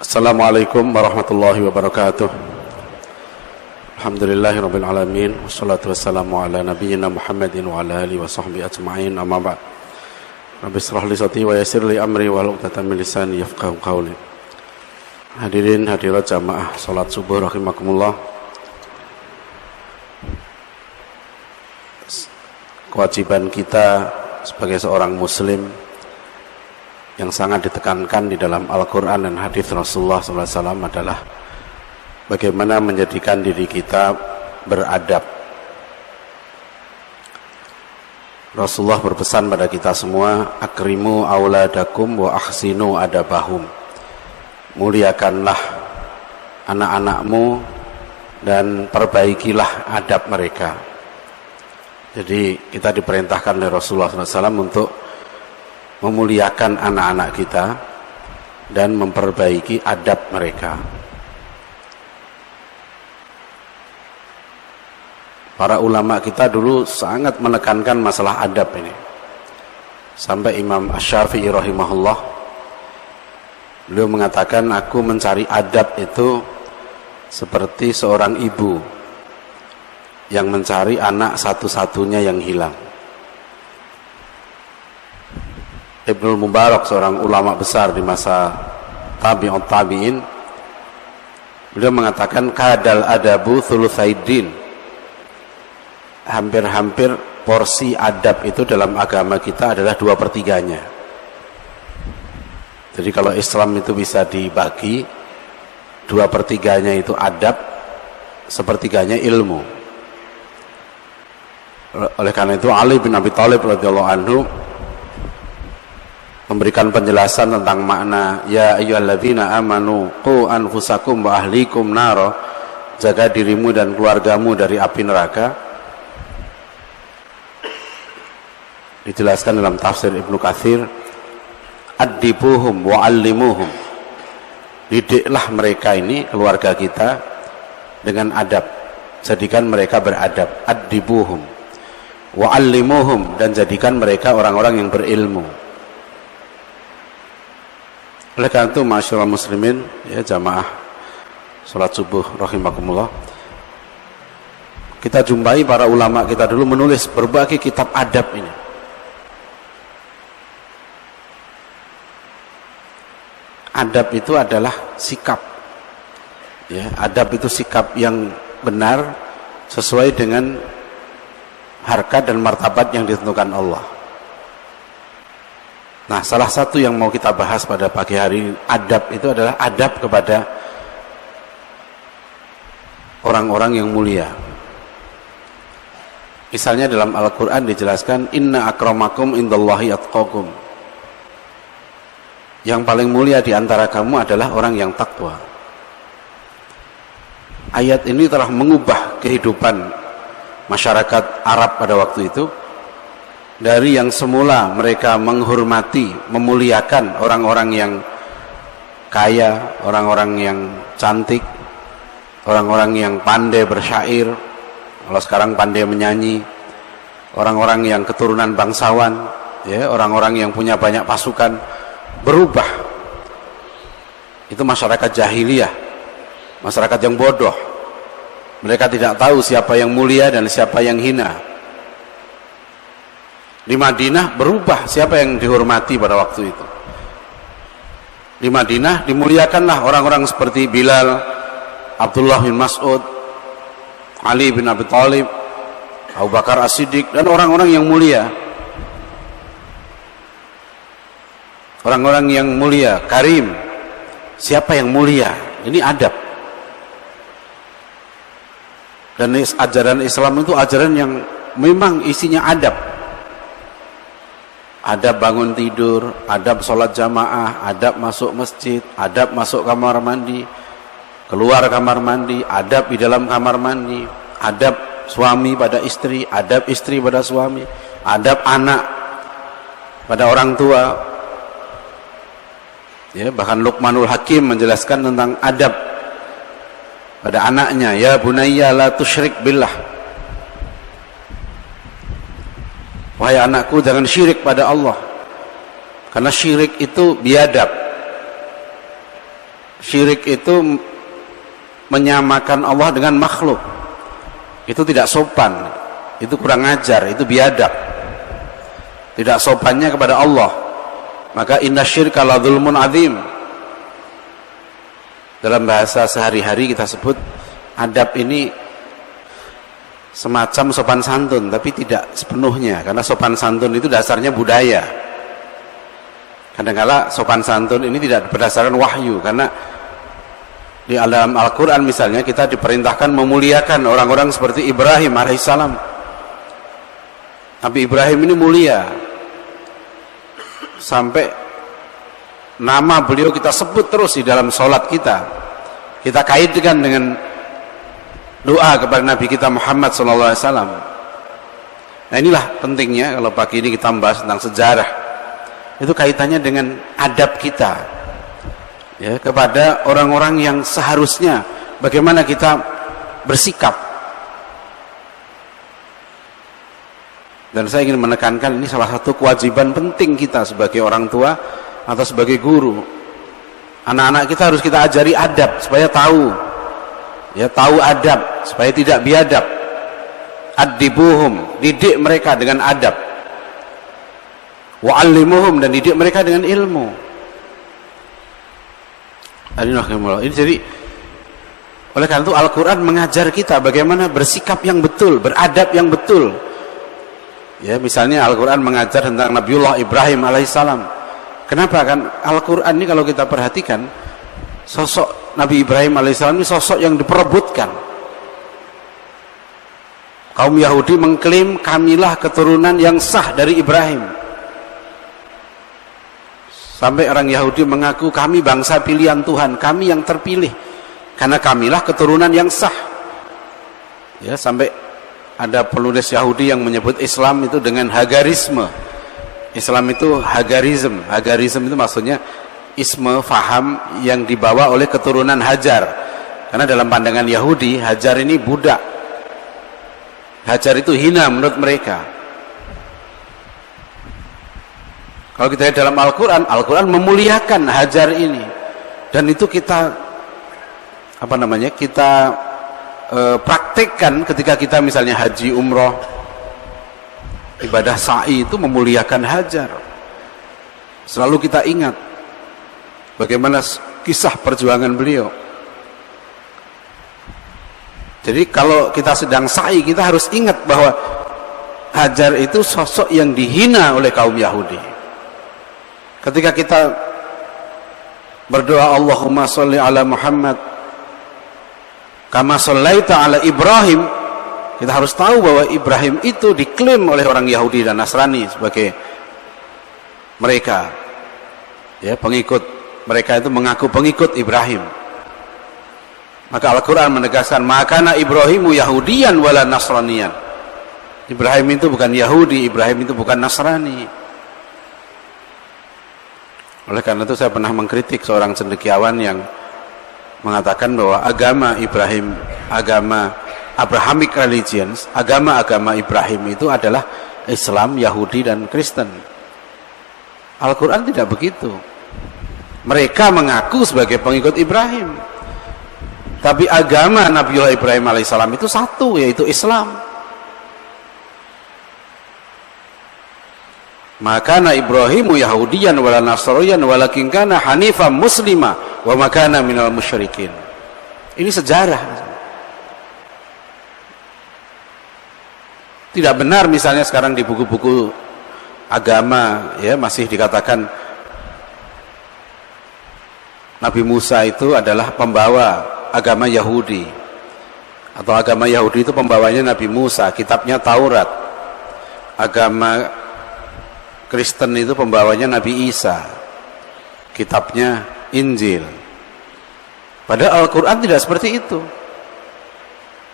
Assalamualaikum warahmatullahi wabarakatuh. Alhamdulillahirabbil alamin wassalatu wassalamu ala nabiyyina Muhammadin wa ala alihi wa sahbihi ajma'in. Amma ba'd. Rabbi shrah li sadri wa yassir li amri wahlul 'uqdatam min lisani yafqahu qawli. Hadirin hadirat jamaah salat subuh rahimakumullah. Kewajiban kita sebagai seorang muslim yang sangat ditekankan di dalam Al-Quran dan hadis Rasulullah SAW adalah bagaimana menjadikan diri kita beradab. Rasulullah berpesan pada kita semua, akrimu auladakum wa ahsinu adabahum. Muliakanlah anak-anakmu dan perbaikilah adab mereka. Jadi kita diperintahkan oleh Rasulullah SAW untuk memuliakan anak-anak kita dan memperbaiki adab mereka. Para ulama kita dulu sangat menekankan masalah adab ini. Sampai Imam Asy-Syafi'i rahimahullah, beliau mengatakan, aku mencari adab itu seperti seorang ibu yang mencari anak satu-satunya yang hilang. Ibnul Mubarak, seorang ulama besar di masa tabi'ut tabi'in, beliau mengatakan kadal adabu thulutsaidin. Hampir-hampir porsi adab itu dalam agama kita adalah 2/3-nya. Jadi kalau Islam itu bisa dibagi 2/3-nya itu adab, 1/3-nya ilmu. Oleh karena itu Ali bin Abi Thalib radhiyallahu anhu memberikan penjelasan tentang makna ya ayyuhalladzina amanu qu anfusakum wa ahlikum naro, jaga dirimu dan keluargamu dari api neraka. Dijelaskan dalam tafsir Ibnu Katsir, addibuhum wa allimuhum, didiklah mereka ini, keluarga kita, dengan adab, jadikan mereka beradab. Addibuhum wa allimuhum, dan jadikan mereka orang-orang yang berilmu. Oleh karena itu ma'asyiral muslimin, ya jamaah salat subuh rahimakumullah, kita jumpai para ulama kita dulu menulis berbagai kitab adab ini. Adab itu adalah sikap, ya, adab itu sikap yang benar sesuai dengan harkat dan martabat yang ditentukan Allah. Nah, salah satu yang mau kita bahas pada pagi hari ini, adab itu adalah adab kepada orang-orang yang mulia. Misalnya dalam Al-Quran dijelaskan, inna akramakum indallahi atqakum. Yang paling mulia di antara kamu adalah orang yang takwa. Ayat ini telah mengubah kehidupan masyarakat Arab pada waktu itu. Dari yang semula mereka menghormati, memuliakan orang-orang yang kaya, orang-orang yang cantik, orang-orang yang pandai bersyair, kalau sekarang pandai menyanyi, orang-orang yang keturunan bangsawan, ya, orang-orang yang punya banyak pasukan, berubah. Itu masyarakat jahiliyah, masyarakat yang bodoh. Mereka tidak tahu siapa yang mulia dan siapa yang hina. Di Madinah berubah siapa yang dihormati pada waktu itu. Di Madinah dimuliakanlah orang-orang seperti Bilal, Abdullah bin Mas'ud, Ali bin Abi Thalib, Abu Bakar As-Siddiq, dan orang-orang yang mulia. Orang-orang yang mulia, karim. Siapa yang mulia? Ini adab. Dan ajaran Islam itu ajaran yang memang isinya adab. Adab bangun tidur, adab sholat jamaah, adab masuk masjid, adab masuk kamar mandi, keluar kamar mandi, adab di dalam kamar mandi, adab suami pada istri, adab istri pada suami, adab anak pada orang tua. Ya, bahkan Luqmanul Hakim menjelaskan tentang adab pada anaknya, ya bunayya la tusyrik billah. Wahai anakku, jangan syirik pada Allah. Karena syirik itu biadab. Syirik itu menyamakan Allah dengan makhluk. Itu tidak sopan, itu kurang ajar, itu biadab. Tidak sopannya kepada Allah. Maka innasyirka la dzulmun adzim. Dalam bahasa sehari-hari kita sebut adab ini semacam sopan santun, tapi tidak sepenuhnya, karena sopan santun itu dasarnya budaya. Kadang-kala sopan santun ini tidak berdasarkan wahyu, karena di dalam Al-Quran misalnya kita diperintahkan memuliakan orang-orang seperti Ibrahim alaihissalam. Nabi Ibrahim ini mulia, sampai nama beliau kita sebut terus di dalam sholat kita. Kita kaitkan dengan doa kepada Nabi kita Muhammad SAW. Nah inilah pentingnya kalau pagi ini kita membahas tentang sejarah. Itu kaitannya dengan adab kita, ya, kepada orang-orang yang seharusnya bagaimana kita bersikap. Dan saya ingin menekankan ini salah satu kewajiban penting kita sebagai orang tua atau sebagai guru. Anak-anak kita harus kita ajari adab supaya tahu, ya, tahu adab supaya tidak biadab. Addibuhum, didik mereka dengan adab. Wa'allimuhum, dan didik mereka dengan ilmu. Ini jadi oleh karena itu Al-Quran mengajar kita bagaimana bersikap yang betul, beradab yang betul. Ya, misalnya Al-Quran mengajar tentang Nabiullah Ibrahim alaihissalam. Kenapa? Kan Al-Quran ini kalau kita perhatikan, sosok Nabi Ibrahim alaihissalam ini sosok yang diperebutkan. Kaum Yahudi mengklaim kamilah keturunan yang sah dari Ibrahim. Sampai orang Yahudi mengaku kami bangsa pilihan Tuhan, kami yang terpilih, karena kamilah keturunan yang sah. Ya, sampai ada penulis Yahudi yang menyebut Islam itu dengan Hagarisme. Islam itu Hagarism. Hagarism itu maksudnya isme, faham yang dibawa oleh keturunan Hajar. Karena dalam pandangan Yahudi, Hajar ini budak. Hajar itu hina menurut mereka. Kalau kita lihat dalam Al-Quran, Al-Quran memuliakan Hajar ini. Dan itu kita praktekkan ketika kita misalnya haji, umroh, ibadah sa'i itu memuliakan Hajar. Selalu kita ingat bagaimana kisah perjuangan beliau. Jadi kalau kita sedang sa'i, kita harus ingat bahwa Hajar itu sosok yang dihina oleh kaum Yahudi. Ketika kita berdoa Allahumma sholli ala Muhammad kama shallaita ala Ibrahim, kita harus tahu bahwa Ibrahim itu diklaim oleh orang Yahudi dan Nasrani sebagai mereka, ya, pengikut. Mereka itu mengaku pengikut Ibrahim. Maka Al-Quran menegaskan makana Ibrahimu Yahudiyan wala Nasraniyan. Ibrahim itu bukan Yahudi, Ibrahim itu bukan Nasrani. Oleh karena itu saya pernah mengkritik seorang cendekiawan yang mengatakan bahwa agama Ibrahim, agama Abrahamic religions, agama-agama Ibrahim itu adalah Islam, Yahudi, dan Kristen. Al-Quran tidak begitu. Mereka mengaku sebagai pengikut Ibrahim, tapi agama Nabiullah Ibrahim alaihissalam itu satu, yaitu Islam. Maka Ibrahimu Yahudiyan wala Nasraniyan walakin kana hanifan muslima wa makana minal musyrikin. Ini sejarah. Tidak benar misalnya sekarang di buku-buku agama, ya, masih dikatakan Nabi Musa itu adalah pembawa agama Yahudi, atau agama Yahudi itu pembawanya Nabi Musa, kitabnya Taurat. Agama Kristen itu pembawanya Nabi Isa, kitabnya Injil. Padahal Al-Quran tidak seperti itu.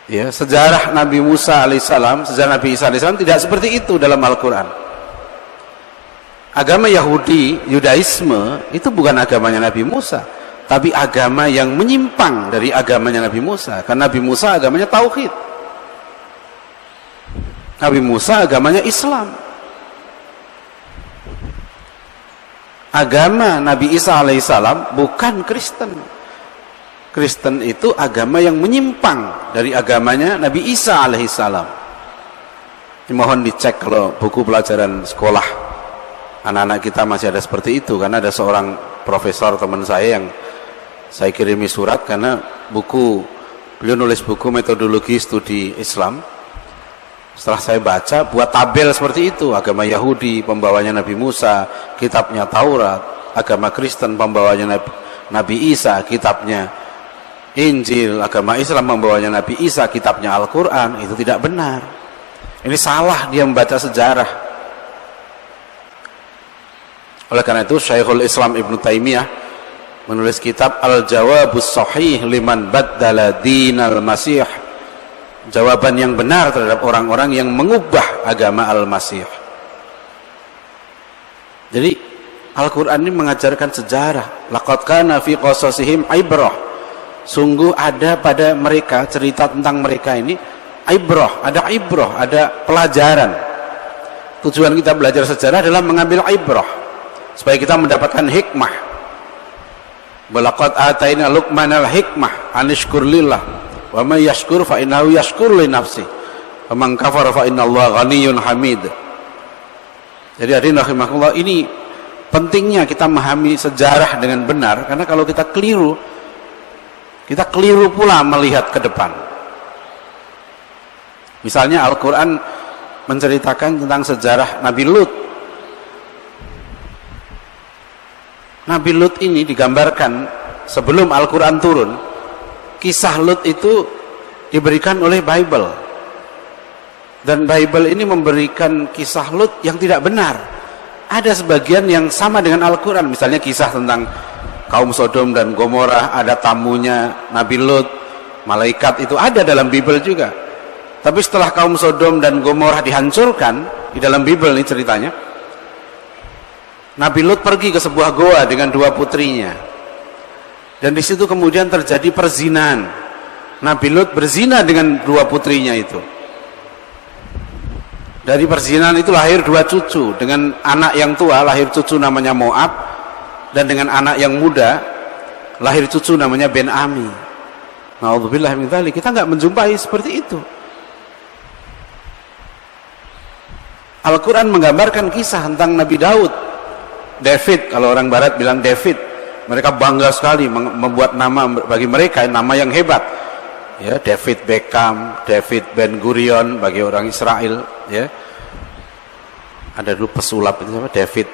Ya, sejarah Nabi Musa alaihissalam, sejarah Nabi Isa alaihissalam tidak seperti itu dalam Al-Quran. Agama Yahudi, Yudaisme, itu bukan agamanya Nabi Musa, tapi agama yang menyimpang dari agamanya Nabi Musa. Karena Nabi Musa agamanya Tauhid, Nabi Musa agamanya Islam. Agama Nabi Isa alaihissalam bukan Kristen. Kristen itu agama yang menyimpang dari agamanya Nabi Isa alaihissalam. Mohon dicek kalau buku pelajaran sekolah anak-anak kita masih ada seperti itu, karena ada seorang profesor teman saya yang saya kirimi surat karena beliau nulis buku metodologi studi Islam. Setelah saya baca, buat tabel seperti itu, agama Yahudi pembawanya Nabi Musa, kitabnya Taurat, agama Kristen pembawanya Nabi Isa, kitabnya Injil, agama Islam pembawanya Nabi Isa, kitabnya Al-Quran. Itu tidak benar. Ini salah dia membaca sejarah. Oleh karena itu Syekhul Islam Ibnu Taimiyah menulis kitab Al-Jawabus Shahih liman baddala dinal Masih, jawaban yang benar terhadap orang-orang yang mengubah agama Al-Masih. Jadi Al-Quran ini mengajarkan sejarah. Laqad kana fi qasasihim ibrah, sungguh ada pada mereka, cerita tentang mereka ini ibrah, ada pelajaran. Tujuan kita belajar sejarah adalah mengambil ibrah supaya kita mendapatkan hikmah. Balaqad ataina Luqmanal hikmah anishkur lillah wa may yashkur fa innahu yashkur li nafsi wa man kafara fa innallaha ghaniyyun hamid. Jadi hadirin rahimakumullah, ini pentingnya kita memahami sejarah dengan benar, karena kalau kita keliru pula melihat ke depan. Misalnya Al-Quran menceritakan tentang sejarah Nabi Lut. Nabi Lut ini digambarkan sebelum Al-Quran turun. Kisah Lut itu diberikan oleh Bible, dan Bible ini memberikan kisah Lut yang tidak benar. Ada sebagian yang sama dengan Al-Quran, misalnya kisah tentang kaum Sodom dan Gomorrah, ada tamunya Nabi Lut, malaikat, itu ada dalam Bible juga. Tapi setelah kaum Sodom dan Gomorrah dihancurkan, di dalam Bible ini ceritanya, Nabi Lut pergi ke sebuah goa dengan dua putrinya, dan di situ kemudian terjadi perzinahan. Nabi Lut berzina dengan dua putrinya itu. Dari perzinahan itu lahir dua cucu. Dengan anak yang tua lahir cucu namanya Moab, dan dengan anak yang muda lahir cucu namanya Ben-Ami. Na'udzubillah min dzalik. Kita nggak menjumpai seperti itu. Al-Quran menggambarkan kisah tentang Nabi Daud, David, kalau orang barat bilang David. Mereka bangga sekali membuat nama bagi mereka, nama yang hebat, ya, David Beckham, David Ben Gurion bagi orang Israel, ya. Ada dulu pesulap itu apa, David.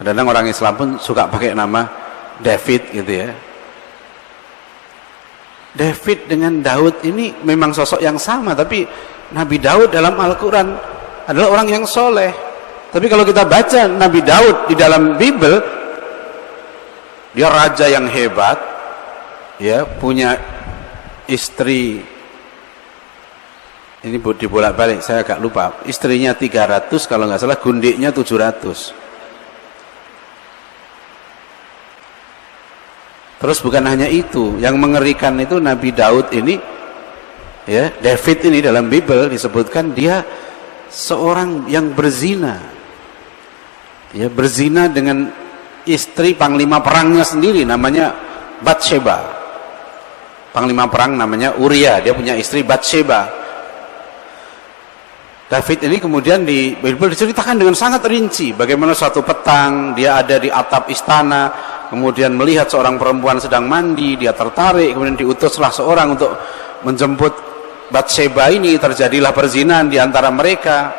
Kadang-kadang orang Islam pun suka pakai nama David gitu ya. David dengan Daud ini memang sosok yang sama, tapi Nabi Daud dalam Al-Quran adalah orang yang soleh. Tapi kalau kita baca Nabi Daud di dalam Bible, dia raja yang hebat, ya, punya istri, ini dibolak-balik, saya agak lupa, istrinya 300, kalau nggak salah gundiknya 700. Terus bukan hanya itu, yang mengerikan itu Nabi Daud ini, ya, David ini dalam Bible disebutkan dia seorang yang berzina, ya, berzina dengan istri panglima perangnya sendiri, namanya Batsheba. Panglima perang namanya Uria, dia punya istri Batsheba. David ini kemudian di Bible diceritakan dengan sangat rinci bagaimana suatu petang dia ada di atap istana, kemudian melihat seorang perempuan sedang mandi, dia tertarik, kemudian diutuslah seorang untuk menjemput Batsheba ini, terjadilah perzinahan di antara mereka.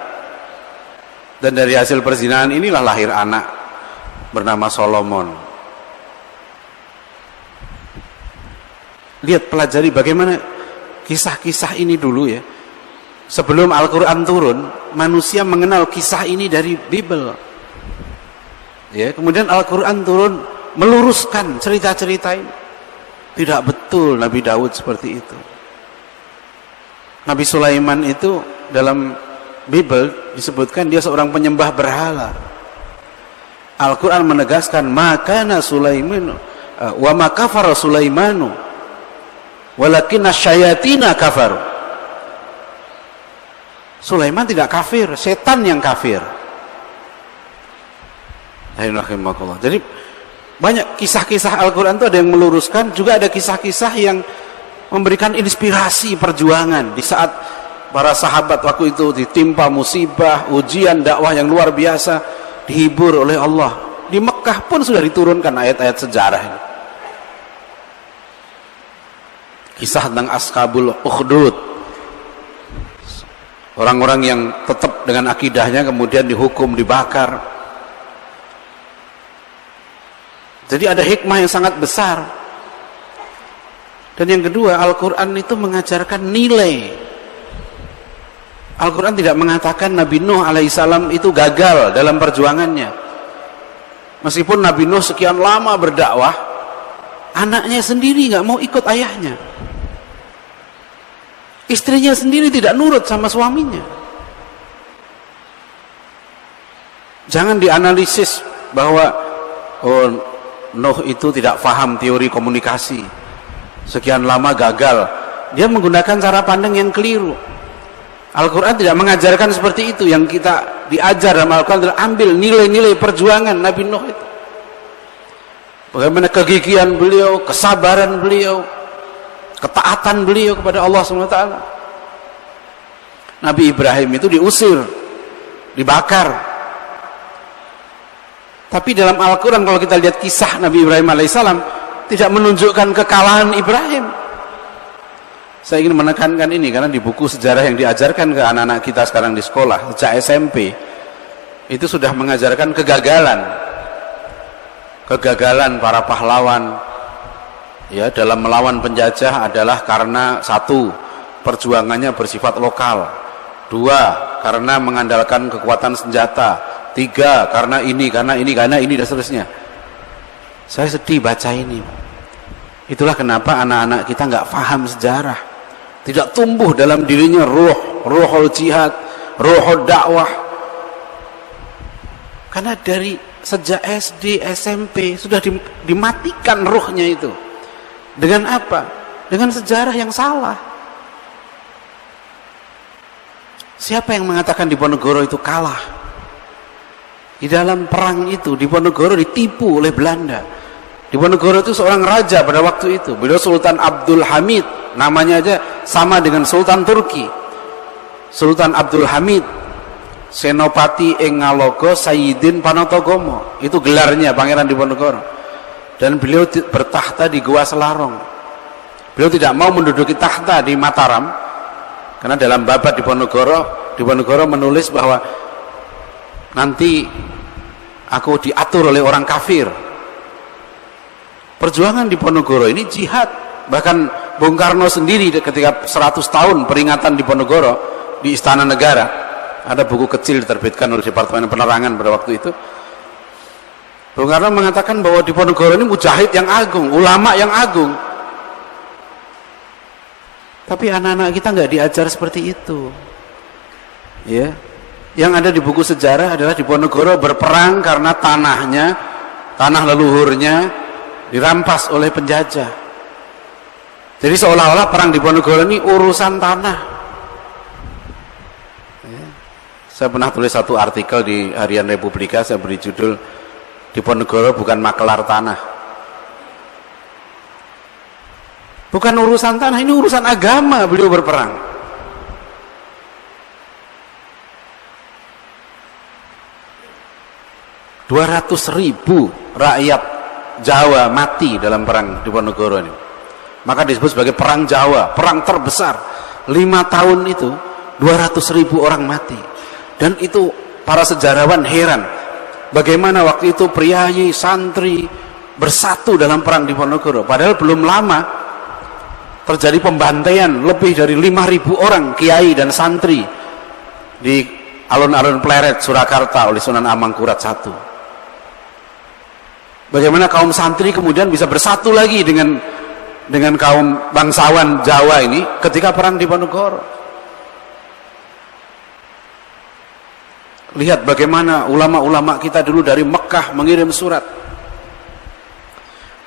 Dan dari hasil perzinahan inilah lahir anak bernama Solomon. Lihat, pelajari bagaimana kisah-kisah ini dulu ya. Sebelum Al-Quran turun, manusia mengenal kisah ini dari Bible. Ya, kemudian Al-Quran turun meluruskan cerita-cerita ini. Tidak betul Nabi Daud seperti itu. Nabi Sulaiman itu dalam Bible disebutkan dia seorang penyembah berhala. Al-Quran menegaskan makana Sulaiman wa ma kafara Sulaimanu walakinna syayatina kafaru. Sulaiman tidak kafir, setan yang kafir. Jadi Banyak kisah-kisah Al-Quran itu ada yang meluruskan, juga ada kisah-kisah yang memberikan inspirasi perjuangan di saat para sahabat waktu itu ditimpa musibah, ujian dakwah yang luar biasa, dihibur oleh Allah. Di Mekah pun sudah diturunkan ayat-ayat sejarah ini. Kisah tentang Ashabul Ukhdud, orang-orang yang tetap dengan akidahnya kemudian dihukum, dibakar. Jadi ada hikmah yang sangat besar. Dan yang kedua, Al-Quran itu mengajarkan nilai. Al-Quran tidak mengatakan Nabi Nuh alaihissalam itu gagal dalam perjuangannya. Meskipun Nabi Nuh sekian lama berdakwah, anaknya sendiri nggak mau ikut ayahnya. Istrinya sendiri tidak nurut sama suaminya. Jangan dianalisis bahwa Nuh itu tidak paham teori komunikasi, sekian lama gagal. Dia menggunakan cara pandang yang keliru. Al-Quran tidak mengajarkan seperti itu. Yang kita diajar dalam Al-Quran adalah ambil nilai-nilai perjuangan Nabi Nuh itu. Bagaimana kegigihan beliau, kesabaran beliau, ketaatan beliau kepada Allah SWT. Nabi Ibrahim itu diusir, dibakar. Tapi dalam Al-Quran kalau kita lihat kisah Nabi Ibrahim alaihissalam, tidak menunjukkan kekalahan Ibrahim. Saya ingin menekankan ini karena di buku sejarah yang diajarkan ke anak-anak kita sekarang di sekolah sejak SMP itu sudah mengajarkan kegagalan para pahlawan ya dalam melawan penjajah adalah karena satu, perjuangannya bersifat lokal, dua, karena mengandalkan kekuatan senjata, tiga, karena ini dan seterusnya. Saya sedih baca ini. Itulah kenapa anak-anak kita nggak paham sejarah, tidak tumbuh dalam dirinya ruhul jihad, ruhul dakwah. Karena dari sejak SD, SMP sudah dimatikan ruhnya itu. Dengan apa? Dengan sejarah yang salah. Siapa yang mengatakan Diponegoro itu kalah? Di dalam perang itu Diponegoro ditipu oleh Belanda. Diponegoro itu seorang raja pada waktu itu. Beliau Sultan Abdul Hamid, namanya aja sama dengan Sultan Turki. Sultan Abdul Hamid, Senopati ing Ngalogo Sayyidin Panotogomo. Itu gelarnya Pangeran Diponegoro. Dan beliau bertahta di Gua Selarong. Beliau tidak mau menduduki tahta di Mataram, karena dalam babat Diponegoro menulis bahwa nanti aku diatur oleh orang kafir. Perjuangan Diponegoro ini jihad. Bahkan Bung Karno sendiri ketika 100 tahun peringatan Diponegoro di Istana Negara, ada buku kecil diterbitkan oleh Departemen Penerangan pada waktu itu, Bung Karno mengatakan bahwa Diponegoro ini mujahid yang agung, ulama yang agung. Tapi anak-anak kita nggak diajar seperti itu. Ya, yang ada di buku sejarah adalah Diponegoro berperang karena tanah leluhurnya dirampas oleh penjajah. Jadi seolah-olah perang Diponegoro ini urusan tanah. Ya. Saya pernah tulis satu artikel di Harian Republika, saya beri judul Diponegoro bukan makelar tanah. Bukan urusan tanah, ini urusan agama beliau berperang. .200.000 rakyat Jawa mati dalam perang Diponegoro ini. Maka disebut sebagai perang Jawa, perang terbesar. 5 tahun itu 200.000 orang mati. Dan itu para sejarawan heran, bagaimana waktu itu priayi, santri bersatu dalam perang Diponegoro. Padahal belum lama terjadi pembantaian lebih dari 5.000 orang kiai dan santri di alun-alun Pleret, Surakarta oleh Sunan Amangkurat I. Bagaimana kaum santri kemudian bisa bersatu lagi dengan kaum bangsawan Jawa ini ketika perang Diponegoro. Lihat bagaimana ulama-ulama kita dulu dari Mekah mengirim surat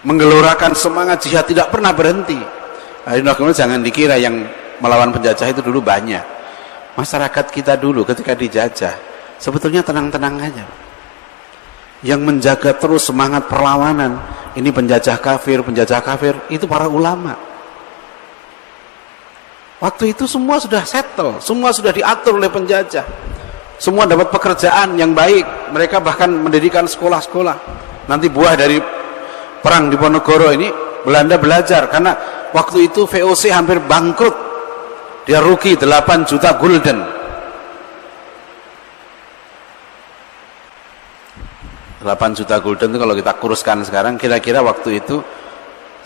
menggelorakan semangat jihad, tidak pernah berhenti. Jangan dikira yang melawan penjajah itu dulu banyak. Masyarakat kita dulu ketika dijajah sebetulnya tenang-tenang aja. yang menjaga terus semangat perlawanan, ini penjajah kafir, itu para ulama. Waktu itu semua sudah settle, semua sudah diatur oleh penjajah, semua dapat pekerjaan yang baik, mereka bahkan mendirikan sekolah-sekolah. Nanti buah dari perang di Diponegoro ini, Belanda belajar, karena waktu itu VOC hampir bangkrut, dia rugi 8 juta gulden. 8 juta gulden itu kalau kita kuruskan sekarang, kira-kira waktu itu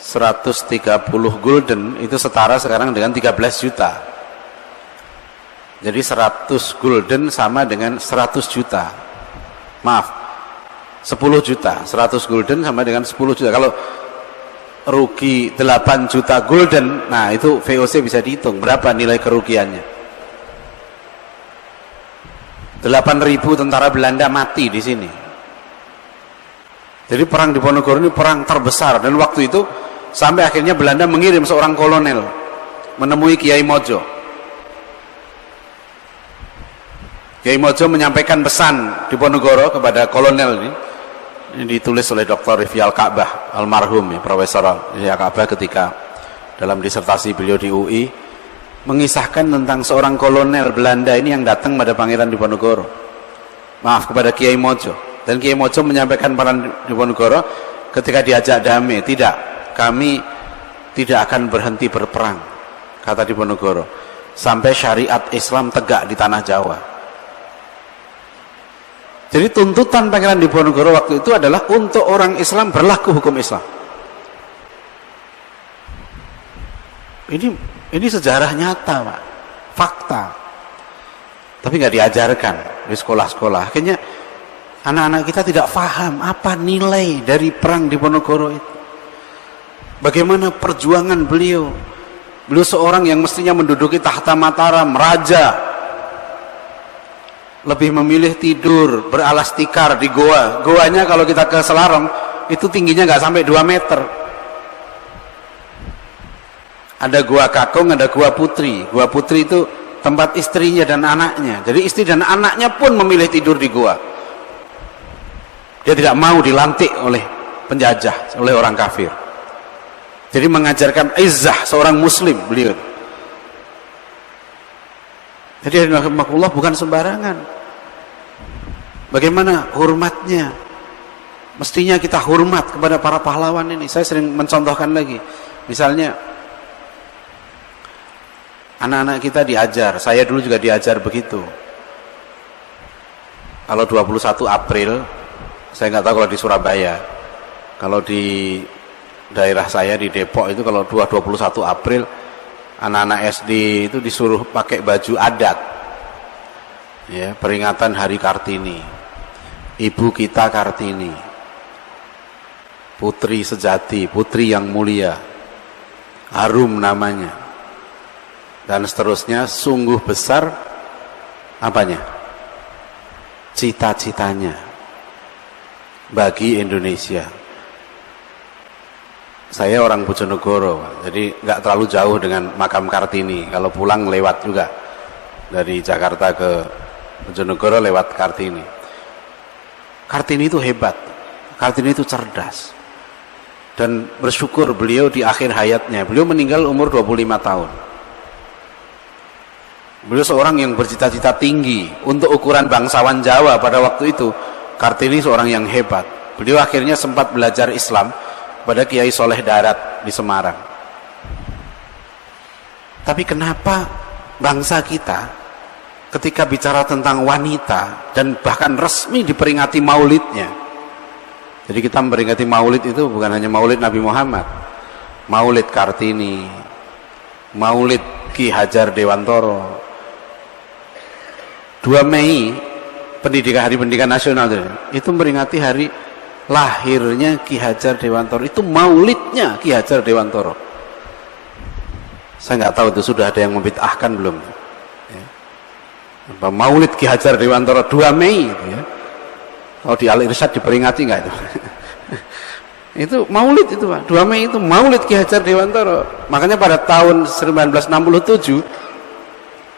130 gulden itu setara sekarang dengan 13 juta. Jadi 100 gulden sama dengan 100 juta. Maaf, 10 juta. 100 gulden sama dengan 10 juta. Kalau rugi 8 juta gulden, nah itu VOC bisa dihitung berapa nilai kerugiannya. 8.000 tentara Belanda mati di sini. Jadi perang Diponegoro ini perang terbesar, dan waktu itu sampai akhirnya Belanda mengirim seorang kolonel menemui Kiai Mojo. Kiai Mojo menyampaikan pesan Diponegoro kepada kolonel ini ditulis oleh Dr. Rifki Al-Ka'bah almarhum, ya, Profesor Rifki Al-Ka'bah ketika dalam disertasi beliau di UI mengisahkan tentang seorang kolonel Belanda ini yang datang pada Pangeran Diponegoro, maaf, kepada Kiai Mojo. Dan Kiai Mojo menyampaikan peran Diponegoro ketika diajak damai, tidak, kami tidak akan berhenti berperang, kata Diponegoro, sampai syariat Islam tegak di tanah Jawa. Jadi tuntutan Pangeran Diponegoro waktu itu adalah untuk orang Islam berlaku hukum Islam. Ini sejarah nyata, Pak, fakta, tapi nggak diajarkan di sekolah-sekolah. Akhirnya anak-anak kita tidak paham apa nilai dari perang Diponegoro itu. Bagaimana perjuangan beliau. Beliau seorang yang mestinya menduduki tahta Mataram, raja, lebih memilih tidur beralas tikar di goa. Goanya kalau kita ke Selarong itu tingginya nggak sampai 2 meter. Ada gua Kakung, ada gua Putri. Gua Putri itu tempat istrinya dan anaknya. Jadi istri dan anaknya pun memilih tidur di goa. Dia tidak mau dilantik oleh penjajah, oleh orang kafir. Jadi mengajarkan izzah seorang muslim beliau. Jadi rahimahullah bukan sembarangan. Bagaimana hormatnya? Mestinya kita hormat kepada para pahlawan ini. Saya sering mencontohkan lagi. Misalnya anak-anak kita diajar, saya dulu juga diajar begitu. Kalau 21 April, saya nggak tahu kalau di Surabaya, kalau di daerah saya di Depok itu kalau 21 April anak-anak SD itu disuruh pakai baju adat, ya, peringatan Hari Kartini, ibu kita Kartini, putri sejati, putri yang mulia, harum namanya, dan seterusnya. Sungguh besar apanya, cita-citanya bagi Indonesia. Saya orang Bojonegoro, jadi nggak terlalu jauh dengan makam Kartini. Kalau pulang lewat juga dari Jakarta ke Bojonegoro lewat Kartini. Kartini itu hebat, Kartini itu cerdas, dan bersyukur beliau di akhir hayatnya, beliau meninggal umur 25 tahun. Beliau seorang yang bercita-cita tinggi untuk ukuran bangsawan Jawa pada waktu itu. Kartini seorang yang hebat. Beliau akhirnya sempat belajar Islam pada Kiai Soleh Darat di Semarang. Tapi kenapa bangsa kita ketika bicara tentang wanita dan bahkan resmi diperingati maulidnya, jadi kita memperingati maulid itu bukan hanya maulid Nabi Muhammad, maulid Kartini, maulid Ki Hajar Dewantoro, 2 Mei Hari Pendidikan Nasional itu memperingati hari lahirnya Ki Hajar Dewantoro. Itu maulidnya Ki Hajar Dewantoro. Saya nggak tahu itu sudah ada yang membid'ahkan belum, ya. Maulid Ki Hajar Dewantoro 2 Mei gitu, ya. Kalau di Al-Irsyad diperingati nggak itu? Itu maulid itu, Pak. 2 Mei itu maulid Ki Hajar Dewantoro. Makanya pada tahun 1967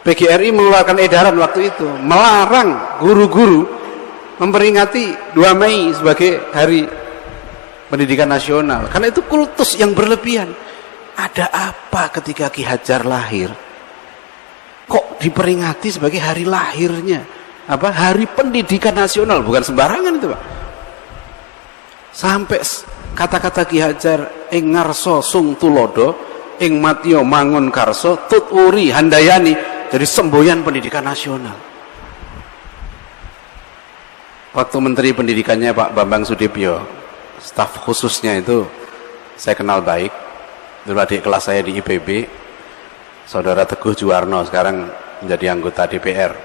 PGRI mengeluarkan edaran waktu itu melarang guru-guru memperingati 2 Mei sebagai hari pendidikan nasional, karena itu kultus yang berlebihan. Ada apa ketika Ki Hajar lahir kok diperingati sebagai hari lahirnya, hari pendidikan nasional? Bukan sembarangan itu, Pak. Sampai kata-kata Ki Hajar, ing ngarso sung tulodo ing matio mangun karso tutwuri handayani, jadi semboyan pendidikan nasional. Waktu Menteri Pendidikannya Pak Bambang Sudibyo, staf khususnya itu saya kenal baik. Dulu adik kelas saya di IPB, Saudara Teguh Juwarno, sekarang menjadi anggota DPR.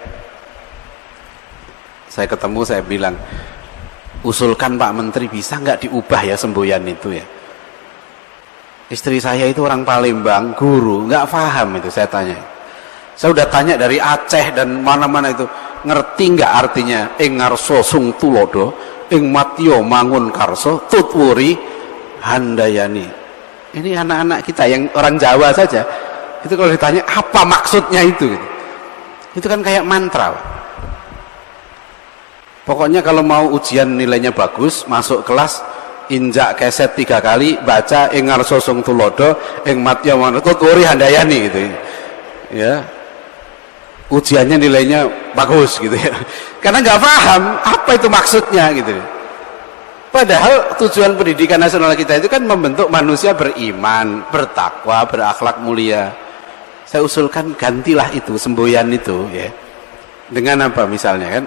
Saya ketemu, saya bilang, usulkan Pak Menteri, bisa nggak diubah ya semboyan itu ya. Istri saya itu orang Palembang, guru, nggak paham itu. Saya tanya, saya udah tanya dari Aceh dan mana-mana itu, ngerti nggak artinya ing ngarso sung tulodo ing matio mangun karso tutwuri handayani. Ini anak-anak kita yang orang Jawa saja itu kalau ditanya apa maksudnya itu kan kayak mantra. Pokoknya kalau mau ujian nilainya bagus, masuk kelas, injak keset 3 kali, baca ing ngarso sung tulodo ing matio mangun tutwuri handayani gitu ya. Ujiannya nilainya bagus gitu ya, karena nggak paham apa itu maksudnya gitu. Padahal tujuan pendidikan nasional kita itu kan membentuk manusia beriman, bertakwa, berakhlak mulia. Saya usulkan gantilah itu semboyan itu ya, dengan apa misalnya kan,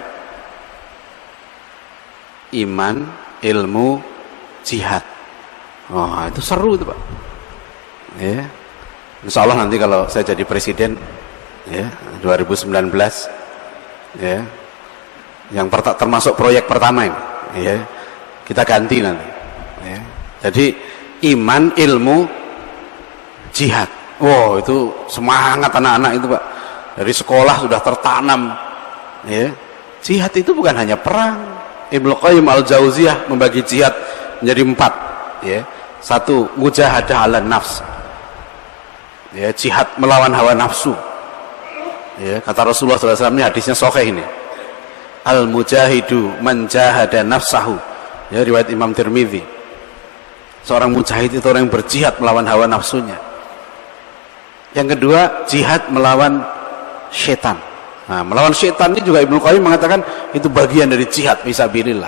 iman, ilmu, jihad. Oh itu seru itu Pak ya. Insya Allah nanti kalau saya jadi presiden ya 2019 ya, yang termasuk proyek pertama ini ya, kita ganti nanti ya. Jadi iman, ilmu, jihad. Wow, itu semangat anak-anak itu Pak, dari sekolah sudah tertanam ya. Jihad itu bukan hanya perang. Ibnu Qayyim al-Jauziyah membagi jihad menjadi 4 ya. 1, mujahadah ala nafs ya, jihad melawan hawa nafsu ya. Kata Rasulullah SAW, ini hadisnya sahih ini, al mujahidu man jahada nafsahu ya, riwayat Imam Tirmidzi. Seorang mujahid itu orang yang berjihad melawan hawa nafsunya. Yang kedua, jihad melawan syaitan. Nah, melawan syaitan ini juga Ibnu Qayyim mengatakan itu bagian dari jihad fisabilillah.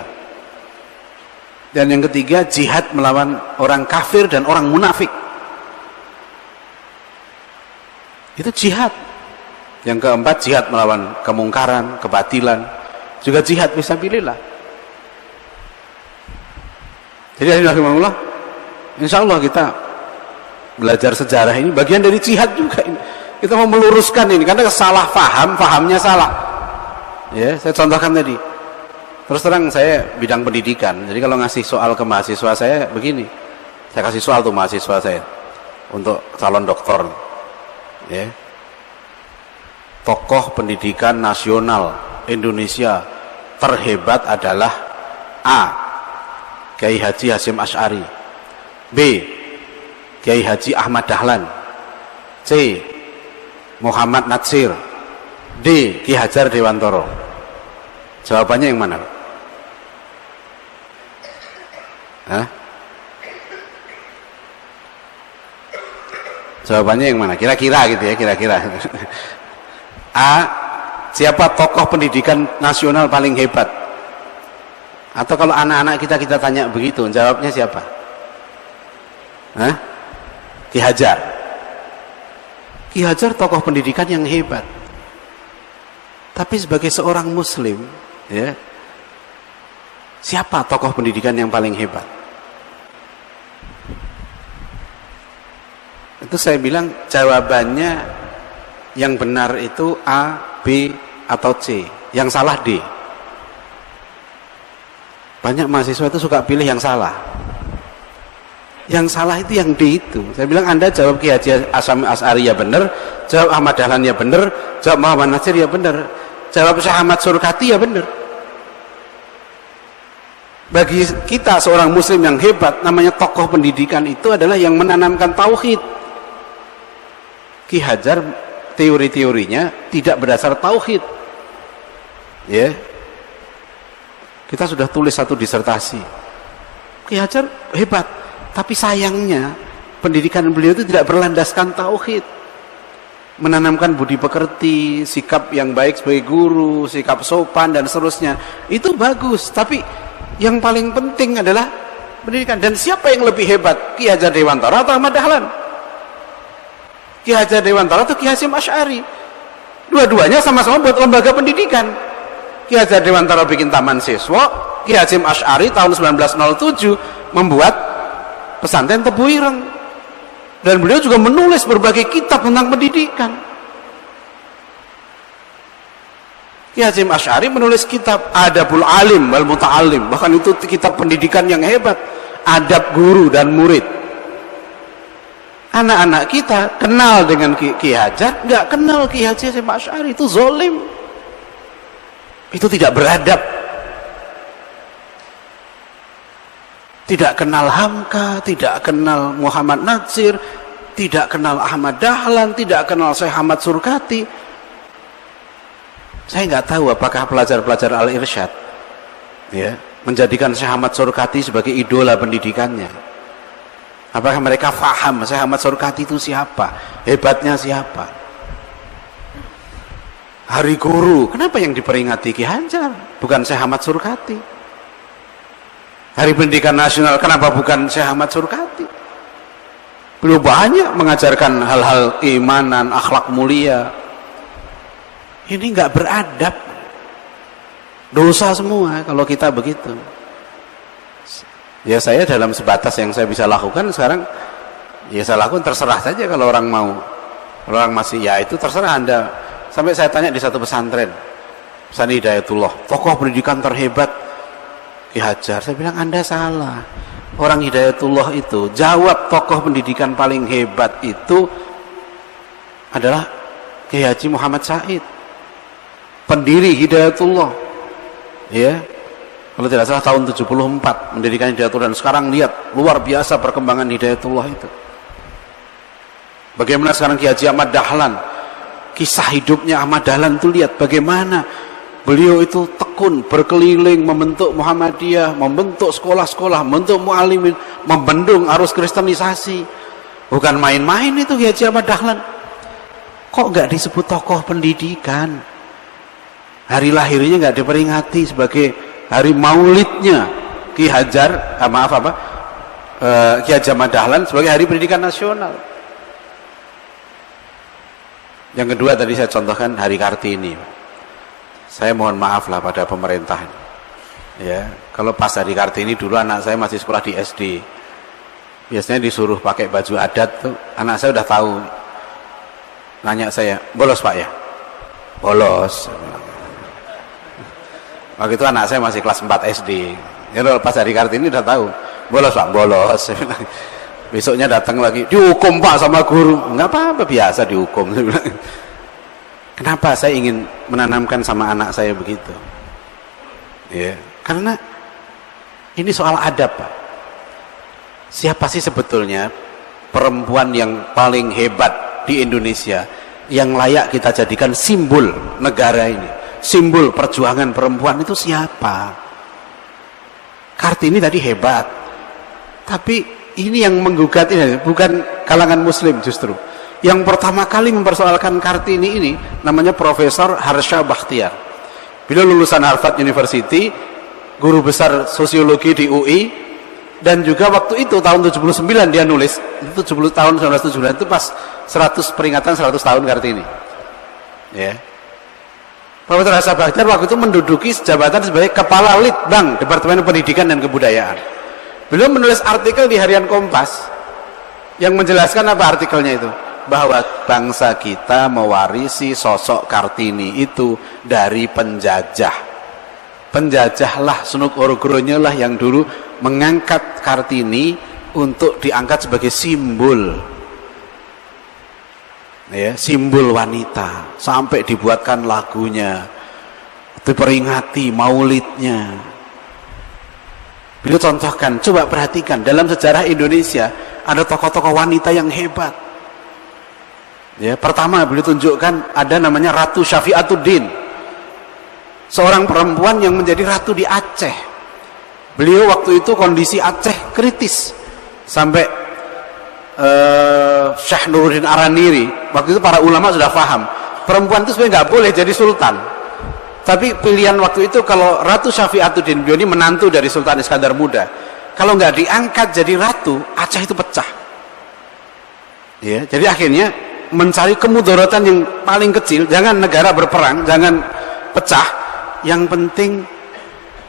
Dan yang ketiga, jihad melawan orang kafir dan orang munafik. Itu jihad. Yang keempat, jihad melawan kemungkaran, kebatilan, juga jihad fisabilillah. Jadi alhamdulillah, insya Allah kita belajar sejarah ini bagian dari jihad juga ini. Kita mau meluruskan ini karena salah fahamnya salah. Ya, saya contohkan tadi. Terus terang saya bidang pendidikan. Jadi kalau ngasih soal ke mahasiswa saya begini, saya kasih soal tuh mahasiswa saya untuk calon doktor. Ya. Tokoh pendidikan nasional Indonesia terhebat adalah A. Kiai Haji Hasyim Asy'ari, B. Kiai Haji Ahmad Dahlan, C. Muhammad Natsir, D. Ki Hajar Dewantoro. Jawabannya yang mana? Hah? Jawabannya yang mana? Kira-kira gitu ya, kira-kira. A. Siapa tokoh pendidikan nasional paling hebat? Atau kalau anak-anak kita tanya begitu, jawabnya siapa? Hah? Ki Hajar. Ki Hajar tokoh pendidikan yang hebat. Tapi sebagai seorang muslim, ya, siapa tokoh pendidikan yang paling hebat? Itu saya bilang jawabannya yang benar itu A, B, atau C. Yang salah D. Banyak mahasiswa itu suka pilih yang salah. Yang salah itu yang D itu. Saya bilang Anda jawab Ki Haji Hasyim Asy'ari ya benar, jawab Ahmad Dahlan ya benar, jawab Muhammad Natsir ya benar, jawab Syekh Ahmad Surkati ya benar. Bagi kita seorang muslim yang hebat, namanya tokoh pendidikan itu adalah yang menanamkan tauhid. Ki Hajar teori-teorinya tidak berdasar tauhid. Ya. Kita sudah tulis satu disertasi. Ki Hajar hebat, tapi sayangnya pendidikan beliau itu tidak berlandaskan tauhid. Menanamkan budi pekerti, sikap yang baik sebagai guru, sikap sopan dan seterusnya. Itu bagus, tapi yang paling penting adalah pendidikan. Dan siapa yang lebih hebat? Ki Hajar Dewantara atau Ahmad Dahlan? Ki Hajar Dewantara atau Ki Hasyim Asy'ari? Dua-duanya sama-sama buat lembaga pendidikan. Ki Hajar Dewantara bikin taman siswa, Ki Hasyim Asy'ari tahun 1907 membuat pesantren Tebu Ireng. Dan beliau juga menulis berbagai kitab tentang pendidikan. Ki Hasyim Asy'ari menulis kitab Adabul Alim wal Muta'allim, bahkan itu kitab pendidikan yang hebat, adab guru dan murid. Anak-anak kita kenal dengan Ki Hajar, nggak kenal Ki Hasyim Asy'ari, itu zolim, itu tidak beradab. Tidak kenal Hamka, tidak kenal Muhammad Natsir, tidak kenal Ahmad Dahlan, tidak kenal Syekh Ahmad Surkati. Saya nggak tahu apakah pelajar-pelajar Al-Irsyad ya, menjadikan Syekh Ahmad Surkati sebagai idola pendidikannya. Apakah mereka faham Syekh Ahmad Surkati itu siapa? Hebatnya siapa? Hari Guru, kenapa yang diperingati Ki Hajar? Bukan Syekh Ahmad Surkati. Hari Pendidikan Nasional, kenapa bukan Syekh Ahmad Surkati? Beliau banyak mengajarkan hal-hal keimanan, akhlak mulia. Ini nggak beradab. Dosa semua kalau kita begitu. Ya saya dalam sebatas yang saya bisa lakukan sekarang, ya saya lakukan, terserah saja kalau orang mau. Kalau orang masih, ya itu terserah Anda. Sampai saya tanya di satu pesantren, Pesantren Hidayatullah, tokoh pendidikan terhebat Ki Hajar. Saya bilang Anda salah. Orang Hidayatullah itu, jawab tokoh pendidikan paling hebat itu adalah Kiai Haji Muhammad Said, pendiri Hidayatullah. Ya. Kalau tidak salah tahun 74 mendirikan Hidayatullah, dan sekarang lihat luar biasa perkembangan Hidayatullah itu. Bagaimana sekarang Ki Haji Ahmad Dahlan, kisah hidupnya Ahmad Dahlan itu lihat bagaimana beliau itu tekun berkeliling membentuk Muhammadiyah, membentuk sekolah-sekolah, membentuk mu'alimin, membendung arus kristenisasi. Bukan main-main itu Ki Haji Ahmad Dahlan. Kok nggak disebut tokoh pendidikan? Hari lahirnya nggak diperingati sebagai hari maulidnya Ki Hajar, Ki Haji Ahmad Dahlan sebagai hari pendidikan nasional. Yang kedua tadi saya contohkan hari Kartini. Saya mohon maaf lah pada pemerintah. Ya, kalau pas hari Kartini dulu anak saya masih sekolah di SD. Biasanya disuruh pakai baju adat tuh, anak saya udah tahu. Nanya saya, bolos Pak ya? Bolos. Waktu itu anak saya masih kelas 4 SD. Ya, pas hari Kartini udah tahu. Bolos Pak, bolos. Besoknya datang lagi, dihukum Pak sama guru. Enggak apa-apa, biasa dihukum. Kenapa saya ingin menanamkan sama anak saya begitu? Ya, karena ini soal adab, Pak. Siapa sih sebetulnya perempuan yang paling hebat di Indonesia yang layak kita jadikan simbol negara ini? Simbol perjuangan perempuan itu siapa? Kartini tadi hebat, tapi ini yang menggugat ini bukan kalangan muslim justru. Yang pertama kali mempersoalkan Kartini ini namanya Profesor Harsha Bakhtiar. Beliau lulusan Harvard University, guru besar sosiologi di UI, dan juga waktu itu tahun 79 dia nulis, itu 70 tahun 1979 itu pas 100 peringatan 100 tahun Kartini. Ya. Profesor Harsha Bakhtiar waktu itu menduduki jabatan sebagai Kepala Litbang Departemen Pendidikan dan Kebudayaan. Beliau menulis artikel di Harian Kompas yang menjelaskan apa artikelnya itu? Bahwa bangsa kita mewarisi sosok Kartini itu dari penjajah. Penjajahlah, Sunuk Orogronya lah yang dulu mengangkat Kartini untuk diangkat sebagai simbol, ya, simbol wanita, sampai dibuatkan lagunya, diperingati maulidnya. Beliau contohkan, coba perhatikan dalam sejarah Indonesia ada tokoh-tokoh wanita yang hebat. Ya, pertama beliau tunjukkan ada namanya Ratu Syafi'atuddin. seorang perempuan yang menjadi ratu di Aceh. Beliau waktu itu kondisi Aceh kritis sampai Syekh Nuruddin Araniri waktu itu, para ulama sudah paham perempuan itu sebenarnya nggak boleh jadi sultan, tapi pilihan waktu itu kalau Ratu Syafi'atuddin, beliau ini menantu dari Sultan Iskandar Muda, kalau nggak diangkat jadi ratu, Aceh itu pecah ya. Jadi akhirnya mencari kemudaratan yang paling kecil, jangan negara berperang, jangan pecah, yang penting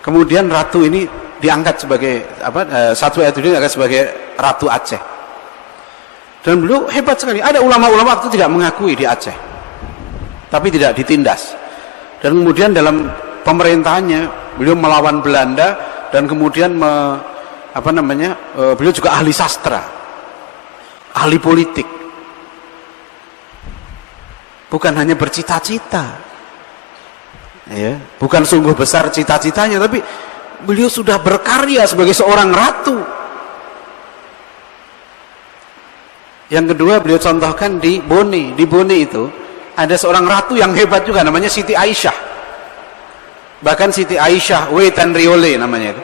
kemudian ratu ini diangkat sebagai Syafi'atuddin diangkat sebagai ratu Aceh. Dan beliau hebat sekali. Ada ulama-ulama waktu tidak mengakui di Aceh, tapi tidak ditindas. Dan kemudian dalam pemerintahannya beliau melawan Belanda, dan kemudian beliau juga ahli sastra, ahli politik. Bukan hanya bercita-cita, ya, bukan sungguh besar cita-citanya, tapi beliau sudah berkarya sebagai seorang ratu. Yang kedua beliau contohkan di Bone. Di Bone itu ada seorang ratu yang hebat juga, namanya Siti Aisyah. Bahkan Siti Aisyah Wetan Riole namanya itu.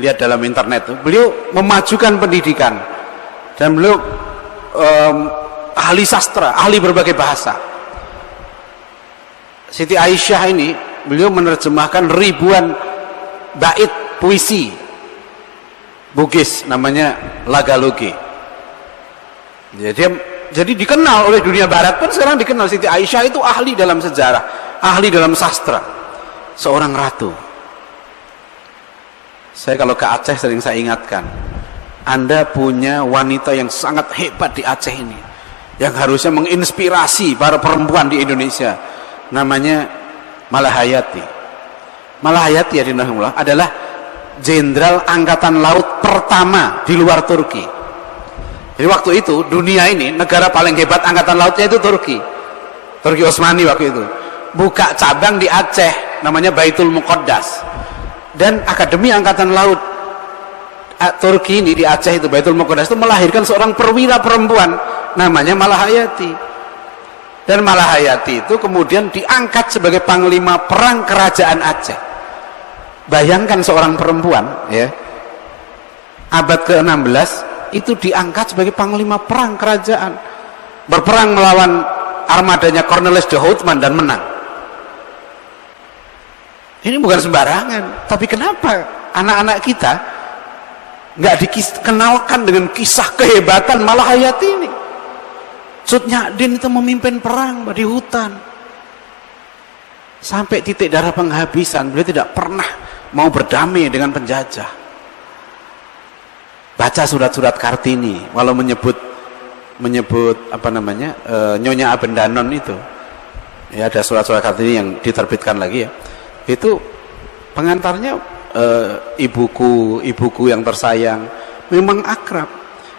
Lihat dalam internet itu. Beliau memajukan pendidikan, dan beliau ahli sastra, ahli berbagai bahasa. Siti Aisyah ini beliau menerjemahkan ribuan bait puisi Bugis, namanya Lagaloge. Jadi dikenal oleh dunia barat pun sekarang dikenal. Siti Aisyah itu ahli dalam sejarah, ahli dalam sastra, seorang ratu. Saya kalau ke Aceh sering saya ingatkan, Anda punya wanita yang sangat hebat di Aceh ini, yang harusnya menginspirasi para perempuan di Indonesia, namanya Malahayati. Malahayati adalah jenderal angkatan laut pertama di luar Turki. Jadi waktu itu dunia ini negara paling hebat angkatan lautnya itu Turki Utsmani waktu itu. Buka cabang di Aceh namanya Baitul Muqaddas, dan Akademi Angkatan Laut Turki ini di Aceh itu, Baitul Muqaddas itu melahirkan seorang perwira perempuan namanya Malahayati. Dan Malahayati itu kemudian diangkat sebagai panglima perang kerajaan Aceh. Bayangkan seorang perempuan ya, abad ke-16 itu diangkat sebagai panglima perang kerajaan, berperang melawan armadanya Cornelis de Houtman dan menang. Ini bukan sembarangan. Tapi kenapa anak-anak kita nggak dikenalkan dengan kisah kehebatan Malahayati ini? Cut Nyak Dien itu memimpin perang di hutan sampai titik darah penghabisan. Beliau tidak pernah mau berdamai dengan penjajah. Baca surat-surat Kartini, walau menyebut Nyonya Abendanon itu, ya, ada surat-surat Kartini yang diterbitkan lagi ya. Itu pengantarnya ibuku yang tersayang, memang akrab.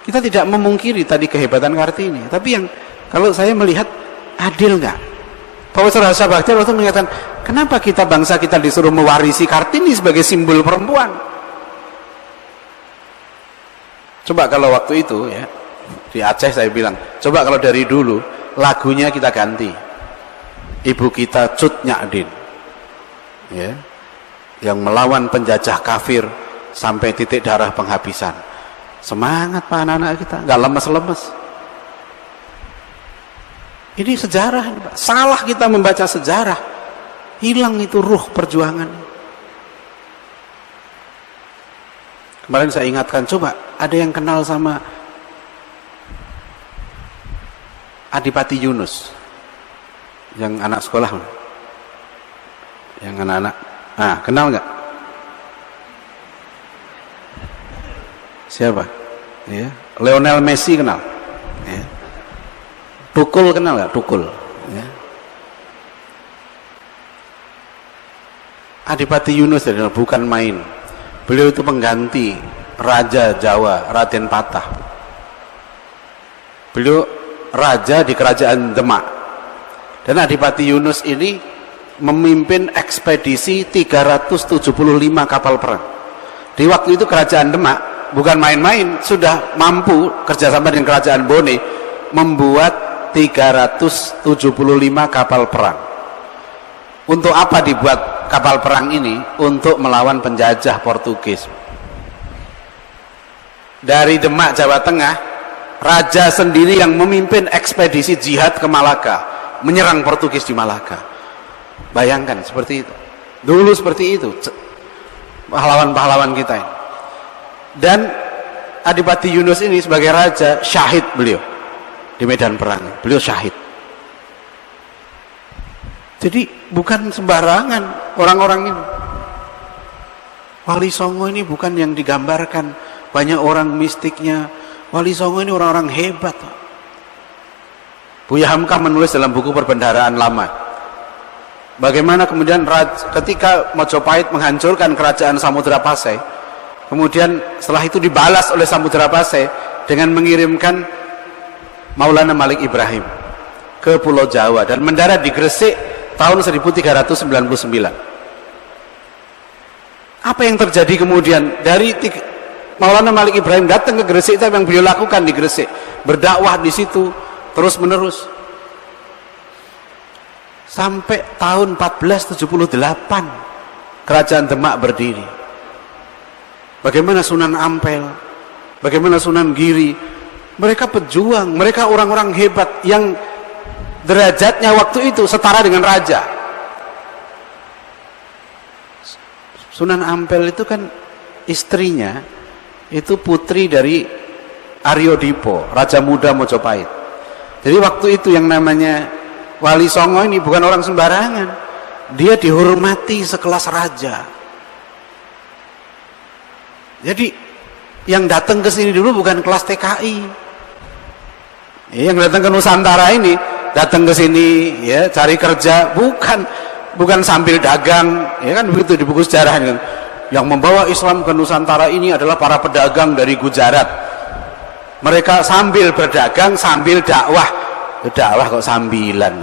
Kita tidak memungkiri tadi kehebatan Kartini, tapi yang kalau saya melihat adil nggak? Profesor Hasan Baghdad waktu mengatakan, kenapa bangsa kita disuruh mewarisi Kartini sebagai simbol perempuan? Coba kalau waktu itu ya di Aceh saya bilang, coba kalau dari dulu lagunya kita ganti, ibu kita Cut Nyak Dien ya, yang melawan penjajah kafir sampai titik darah penghabisan. Semangat Pak anak-anak kita, nggak lemes-lemes. Ini sejarah, Pak. Salah kita membaca sejarah, hilang itu ruh perjuangan. Kemarin saya ingatkan, coba ada yang kenal sama Adipati Yunus, yang anak sekolah, yang anak-anak, kenal nggak? Siapa? Ya, Lionel Messi kenal? Ya. Tukul kenal nggak? Tukul. Ya. Adipati Yunus adalah bukan main. Beliau itu pengganti Raja Jawa, Raden Patah. Beliau raja di kerajaan Demak. Dan Adipati Yunus ini memimpin ekspedisi 375 kapal perang. Di waktu itu kerajaan Demak bukan main-main, sudah mampu kerjasama dengan kerajaan Bone membuat 375 kapal perang. Untuk apa dibuat kapal perang ini? Untuk melawan penjajah Portugis. Dari Demak, Jawa Tengah, raja sendiri yang memimpin ekspedisi jihad ke Malaka, menyerang Portugis di Malaka. Bayangkan seperti itu. Dulu seperti itu pahlawan-pahlawan kita ini. Dan Adipati Yunus ini sebagai raja, syahid beliau di medan perang. Beliau syahid. Jadi bukan sembarangan orang-orang ini. Wali Songo ini bukan yang digambarkan banyak orang mistiknya. Wali Songo ini orang-orang hebat. Buya Hamka menulis dalam buku Perbendaharaan Lama, bagaimana kemudian ketika Majapahit menghancurkan kerajaan Samudra Pasai, kemudian setelah itu dibalas oleh Samudra Pasai dengan mengirimkan Maulana Malik Ibrahim ke Pulau Jawa dan mendarat di Gresik tahun 1399. Apa yang terjadi kemudian? Dari Maulana Malik Ibrahim datang ke Gresik, itu yang beliau lakukan di Gresik, berdakwah di situ terus menerus sampai tahun 1478 kerajaan Demak berdiri. Bagaimana Sunan Ampel, bagaimana Sunan Giri, mereka pejuang, mereka orang-orang hebat yang derajatnya waktu itu setara dengan raja. Sunan Ampel itu kan istrinya itu putri dari Aryo Dipo, raja muda Mojopahit. Jadi waktu itu yang namanya Wali Songo ini bukan orang sembarangan. Dia dihormati sekelas raja. Jadi yang datang ke sini dulu bukan kelas TKI. Yang datang ke Nusantara ini datang ke sini ya cari kerja, bukan sambil dagang, ya kan begitu di buku sejarah kan. Yang membawa Islam ke Nusantara ini adalah para pedagang dari Gujarat. Mereka sambil berdagang sambil dakwah. Dakwah kok sambilan.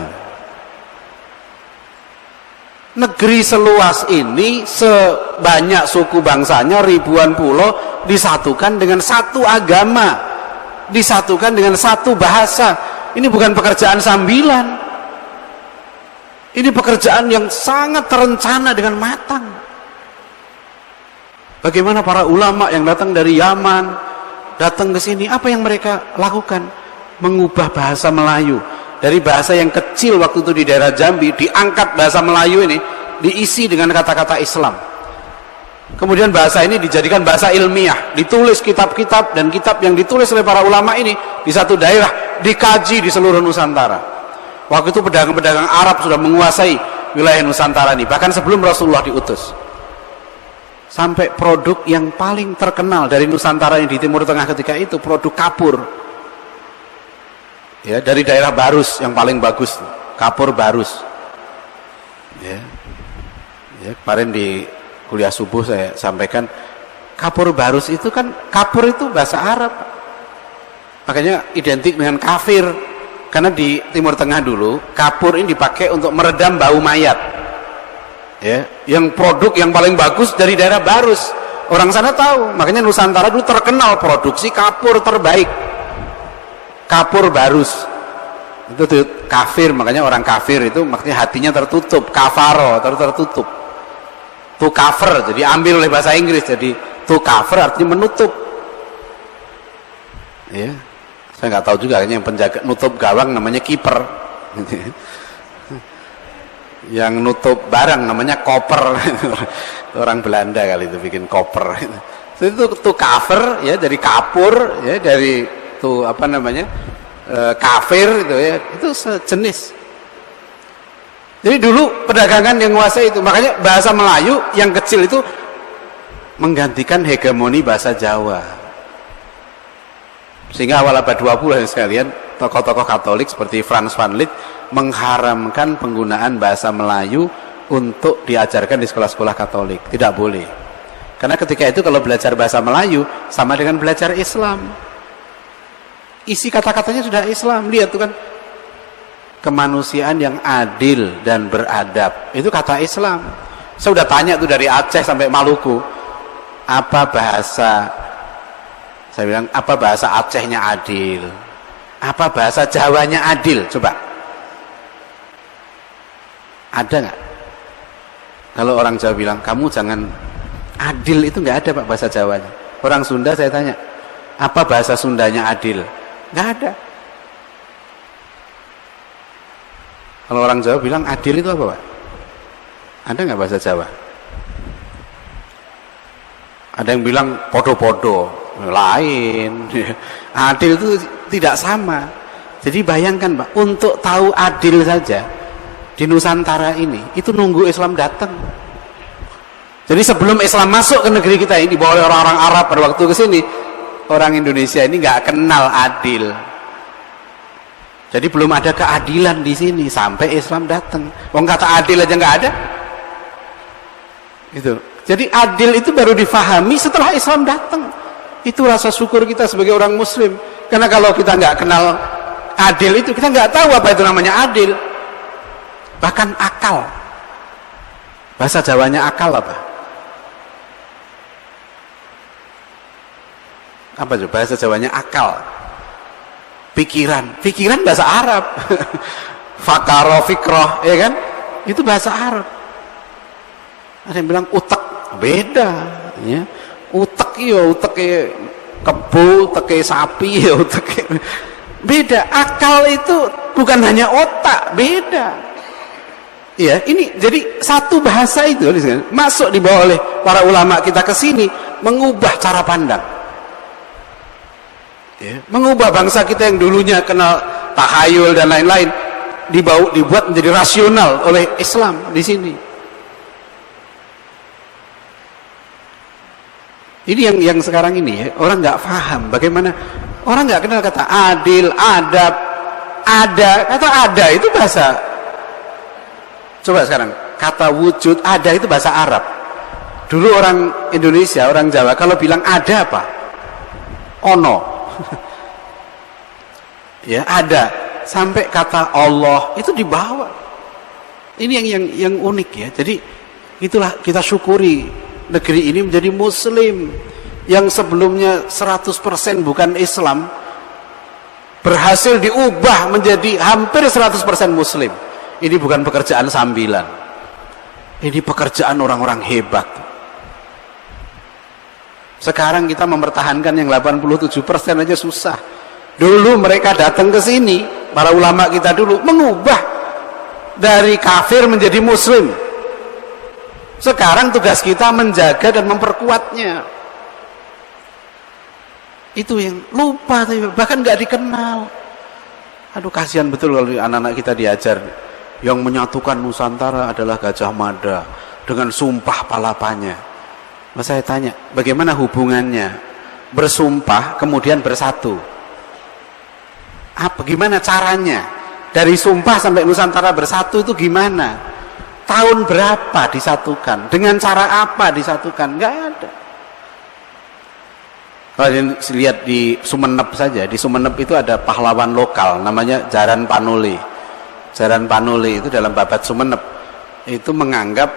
Negeri seluas ini, sebanyak suku bangsanya, ribuan pulau, disatukan dengan satu agama, disatukan dengan satu bahasa. Ini bukan pekerjaan sambilan. Ini pekerjaan yang sangat terencana dengan matang. Bagaimana para ulama yang datang dari Yaman datang ke sini, apa yang mereka lakukan? Mengubah bahasa Melayu dari bahasa yang kecil waktu itu di daerah Jambi, diangkat bahasa Melayu ini, diisi dengan kata-kata Islam. Kemudian bahasa ini dijadikan bahasa ilmiah, ditulis kitab-kitab, dan kitab yang ditulis oleh para ulama ini di satu daerah dikaji di seluruh Nusantara. Waktu itu pedagang-pedagang Arab sudah menguasai wilayah Nusantara ini, bahkan sebelum Rasulullah diutus. Sampai produk yang paling terkenal dari Nusantara yang di Timur Tengah ketika itu produk kapur. Ya, dari daerah Barus yang paling bagus, kapur Barus. Ya, kemarin di kuliah subuh saya sampaikan, kapur Barus itu kan, kapur itu bahasa Arab, makanya identik dengan kafir, karena di Timur Tengah dulu kapur ini dipakai untuk meredam bau mayat. Ya, yang produk yang paling bagus dari daerah Barus, orang sana tahu, makanya Nusantara dulu terkenal produksi kapur terbaik. Kapur Barus itu tuh kafir, makanya orang kafir itu maksudnya hatinya tertutup, kafaro, tertutup. To cover, jadi ambil oleh bahasa Inggris, jadi to cover artinya menutup. Ya, saya nggak tahu juga, yang penjaga nutup gawang namanya kiper. Yang nutup barang namanya koper. Orang Belanda kali itu bikin koper. Itu to cover ya, dari kapur ya, dari itu apa namanya kafir itu ya, itu sejenis. Jadi dulu perdagangan yang menguasai itu, makanya bahasa Melayu yang kecil itu menggantikan hegemoni bahasa Jawa. Sehingga awal abad 20 yang sekalian, tokoh-tokoh Katolik seperti Frans van Lith mengharamkan penggunaan bahasa Melayu untuk diajarkan di sekolah-sekolah Katolik. Tidak boleh. Karena ketika itu kalau belajar bahasa Melayu sama dengan belajar Islam. Isi kata-katanya sudah Islam. Lihat tuh kan, kemanusiaan yang adil dan beradab, itu kata Islam. Saya sudah tanya tuh dari Aceh sampai Maluku, apa bahasa, saya bilang apa bahasa Acehnya adil, apa bahasa Jawanya adil, coba ada nggak? Kalau orang Jawa bilang, kamu jangan adil, itu nggak ada Pak bahasa Jawanya. Orang Sunda saya tanya, apa bahasa Sundanya adil? Nggak ada. Kalau orang Jawa bilang adil itu apa Pak? Ada nggak bahasa Jawa? Ada yang bilang podo-podo, lain. Adil itu tidak sama. Jadi bayangkan Pak, untuk tahu adil saja di Nusantara ini, itu nunggu Islam datang. Jadi sebelum Islam masuk ke negeri kita ini, dibawa oleh orang-orang Arab pada waktu ke sini, orang Indonesia ini nggak kenal adil. Jadi belum ada keadilan di sini sampai Islam datang. Wong kata adil aja nggak ada. Itu. Jadi adil itu baru difahami setelah Islam datang. Itu rasa syukur kita sebagai orang Muslim. Karena kalau kita nggak kenal adil itu, kita nggak tahu apa itu namanya adil. Bahkan akal. Bahasa Jawanya akal apa? Apa itu? Bahasa Jawanya akal. Pikiran bahasa Arab. Fakaro, fikroh, ya kan? Itu bahasa Arab. Ada yang bilang utek, beda, ya. Utek kebo, utek sapi, ya utek. Beda. Akal itu bukan hanya otak, beda. Ya, ini jadi satu bahasa itu masuk dibawa oleh para ulama kita ke sini, mengubah cara pandang. Ya, mengubah bangsa kita yang dulunya kenal tahayul dan lain-lain, dibuat menjadi rasional oleh Islam di sini. Ini yang sekarang ini ya, orang nggak paham bagaimana, orang nggak kenal kata adil, adab, kata ada itu bahasa. Coba sekarang kata wujud, ada itu bahasa Arab. Dulu orang Indonesia, orang Jawa kalau bilang ada apa? Ono. Ya ada, sampai kata Allah itu dibawa. Ini yang unik ya. Jadi itulah kita syukuri negeri ini menjadi Muslim yang sebelumnya 100% bukan Islam, berhasil diubah menjadi hampir 100% Muslim. Ini bukan pekerjaan sambilan, ini pekerjaan orang-orang hebat. Sekarang kita mempertahankan yang 87% aja susah. Dulu mereka datang ke sini, para ulama kita dulu mengubah dari kafir menjadi Muslim. Sekarang tugas kita menjaga dan memperkuatnya. Itu yang lupa, bahkan nggak dikenal. Aduh kasihan betul kalau anak-anak kita diajar yang menyatukan Nusantara adalah Gajah Mada dengan sumpah palapanya. Mas saya tanya, bagaimana hubungannya bersumpah kemudian bersatu? Gimana caranya? Dari sumpah sampai Nusantara bersatu itu gimana? Tahun berapa disatukan? Dengan cara apa disatukan? Nggak ada. Kalau lihat di Sumeneb saja, di Sumeneb itu ada pahlawan lokal namanya Jaran Panuli. Jaran Panuli itu dalam babat Sumeneb itu menganggap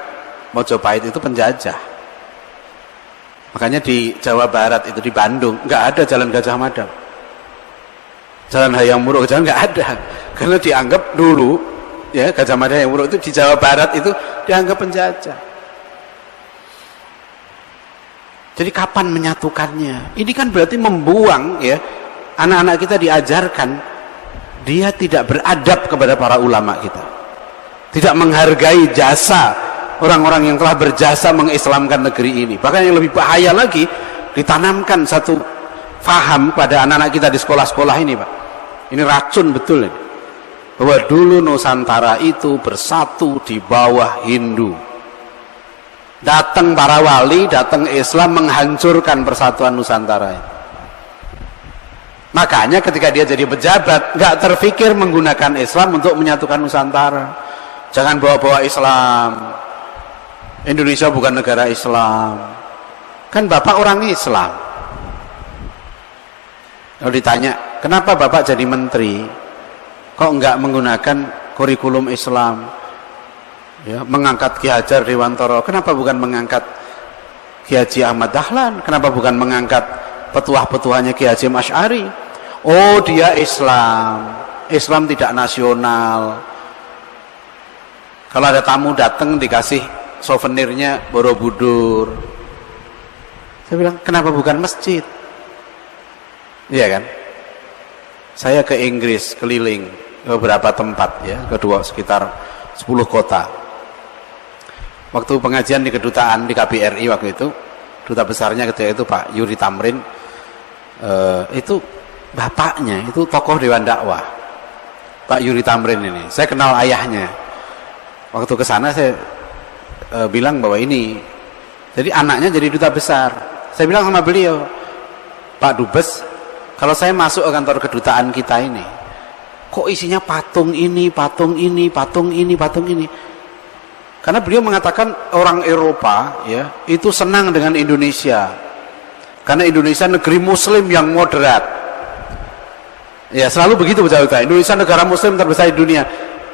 Mojopahit itu penjajah. Makanya di Jawa Barat itu di Bandung nggak ada Jalan Gajah Mada, Jalan Hayam Wuruk, jalan nggak ada, karena dianggap dulu ya Gajah Mada Hayam Wuruk itu di Jawa Barat itu dianggap penjajah. Jadi kapan menyatukannya? Ini kan berarti membuang ya, anak-anak kita diajarkan dia tidak beradab kepada para ulama kita, tidak menghargai jasa orang-orang yang telah berjasa mengislamkan negeri ini. Bahkan yang lebih bahaya lagi, ditanamkan satu faham pada anak-anak kita di sekolah-sekolah ini Pak. Ini racun betul ini. Bahwa dulu Nusantara itu bersatu di bawah Hindu. Datang para wali, datang Islam menghancurkan persatuan Nusantara ini. Makanya ketika dia jadi pejabat, nggak terfikir menggunakan Islam untuk menyatukan Nusantara. Jangan bawa-bawa Islam. Indonesia bukan negara Islam. Kan Bapak orang Islam. Kalau ditanya, kenapa Bapak jadi menteri? Kok enggak menggunakan kurikulum Islam? Ya, mengangkat Ki Hajar Dewantoro. Kenapa bukan mengangkat Ki Haji Ahmad Dahlan? Kenapa bukan mengangkat petuah-petuahnya Ki Haji Asy'ari? Oh, dia Islam. Islam tidak nasional. Kalau ada tamu datang dikasih souvenirnya Borobudur. Saya bilang, kenapa bukan masjid? Iya kan? Saya ke Inggris, keliling beberapa tempat ya, kedua sekitar 10 kota. Waktu pengajian di kedutaan di KBRI waktu itu, duta besarnya ketika itu Pak Yuri Tamrin, itu bapaknya itu tokoh Dewan Dakwah, Pak Yuri Tamrin ini. Saya kenal ayahnya. Waktu ke sana saya bilang bahwa ini, jadi anaknya jadi duta besar. Saya bilang sama beliau, Pak Dubes, kalau saya masuk ke kantor kedutaan kita ini, kok isinya patung ini, patung ini, patung ini, patung ini. Karena beliau mengatakan orang Eropa ya itu senang dengan Indonesia, karena Indonesia negeri Muslim yang moderat. Ya selalu begitu betul-betul. Indonesia negara Muslim terbesar di dunia.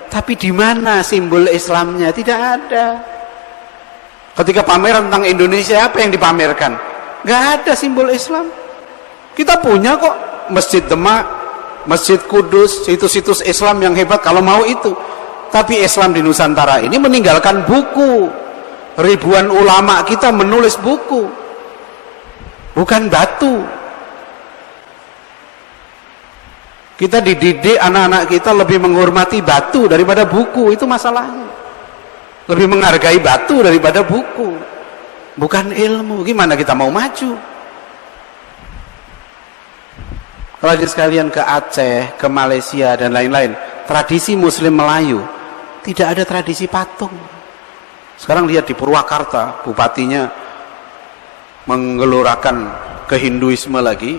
Tapi di mana simbol Islamnya? Tidak ada. Ketika pameran tentang Indonesia, apa yang dipamerkan? Nggak ada simbol Islam. Kita punya kok Masjid Demak, Masjid Kudus, situs-situs Islam yang hebat kalau mau itu. Tapi Islam di Nusantara ini meninggalkan buku. Ribuan ulama kita menulis buku, bukan batu. Kita dididik anak-anak kita lebih menghormati batu daripada buku, itu masalahnya. Lebih menghargai batu daripada buku, bukan ilmu. Gimana kita mau maju? Kalau sekalian ke Aceh, ke Malaysia dan lain-lain, tradisi Muslim Melayu tidak ada tradisi patung. Sekarang lihat di Purwakarta, bupatinya menggelorakan kehinduisme lagi,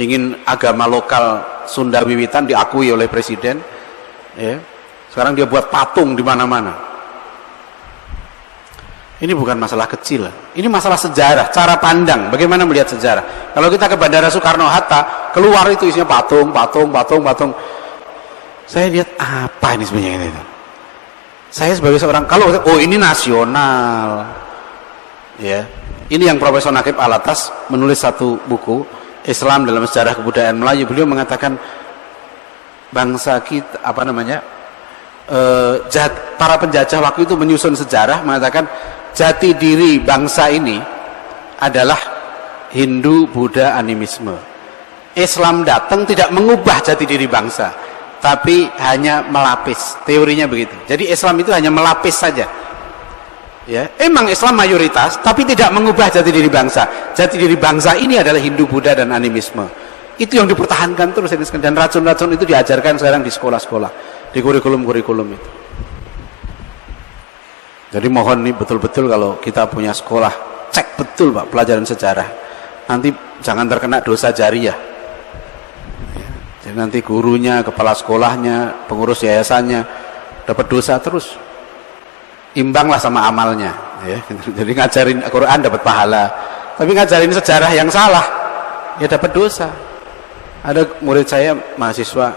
ingin agama lokal Sunda Wiwitan diakui oleh presiden. Ya. Sekarang dia buat patung di mana-mana. Ini bukan masalah kecil, ini masalah sejarah, cara pandang, bagaimana melihat sejarah. Kalau kita ke Bandara Soekarno-Hatta, keluar itu isinya patung, patung, patung, patung. Saya lihat apa ini sebenarnya itu. Saya sebagai seorang, kalau oh ini nasional, ya, ini yang Profesor Nakib Alatas menulis satu buku Islam dalam Sejarah Kebudayaan Melayu. Beliau mengatakan bangsa kita apa namanya, para penjajah waktu itu menyusun sejarah mengatakan jati diri bangsa ini adalah Hindu, Buddha, animisme. Islam datang tidak mengubah jati diri bangsa, tapi hanya melapis. Teorinya begitu. Jadi Islam itu hanya melapis saja. Ya, emang Islam mayoritas, tapi tidak mengubah jati diri bangsa. Jati diri bangsa ini adalah Hindu, Buddha, dan animisme. Itu yang dipertahankan terus, dan racun-racun itu diajarkan sekarang di sekolah-sekolah, di kurikulum-kurikulum itu. Jadi mohon nih betul-betul kalau kita punya sekolah, cek betul Pak pelajaran sejarah. Nanti jangan terkena dosa jariah. Jadi nanti gurunya, kepala sekolahnya, pengurus yayasannya dapat dosa terus. Imbanglah sama amalnya. Ya. Jadi ngajarin Al-Quran dapat pahala, tapi ngajarin sejarah yang salah, ya dapat dosa. Ada murid saya mahasiswa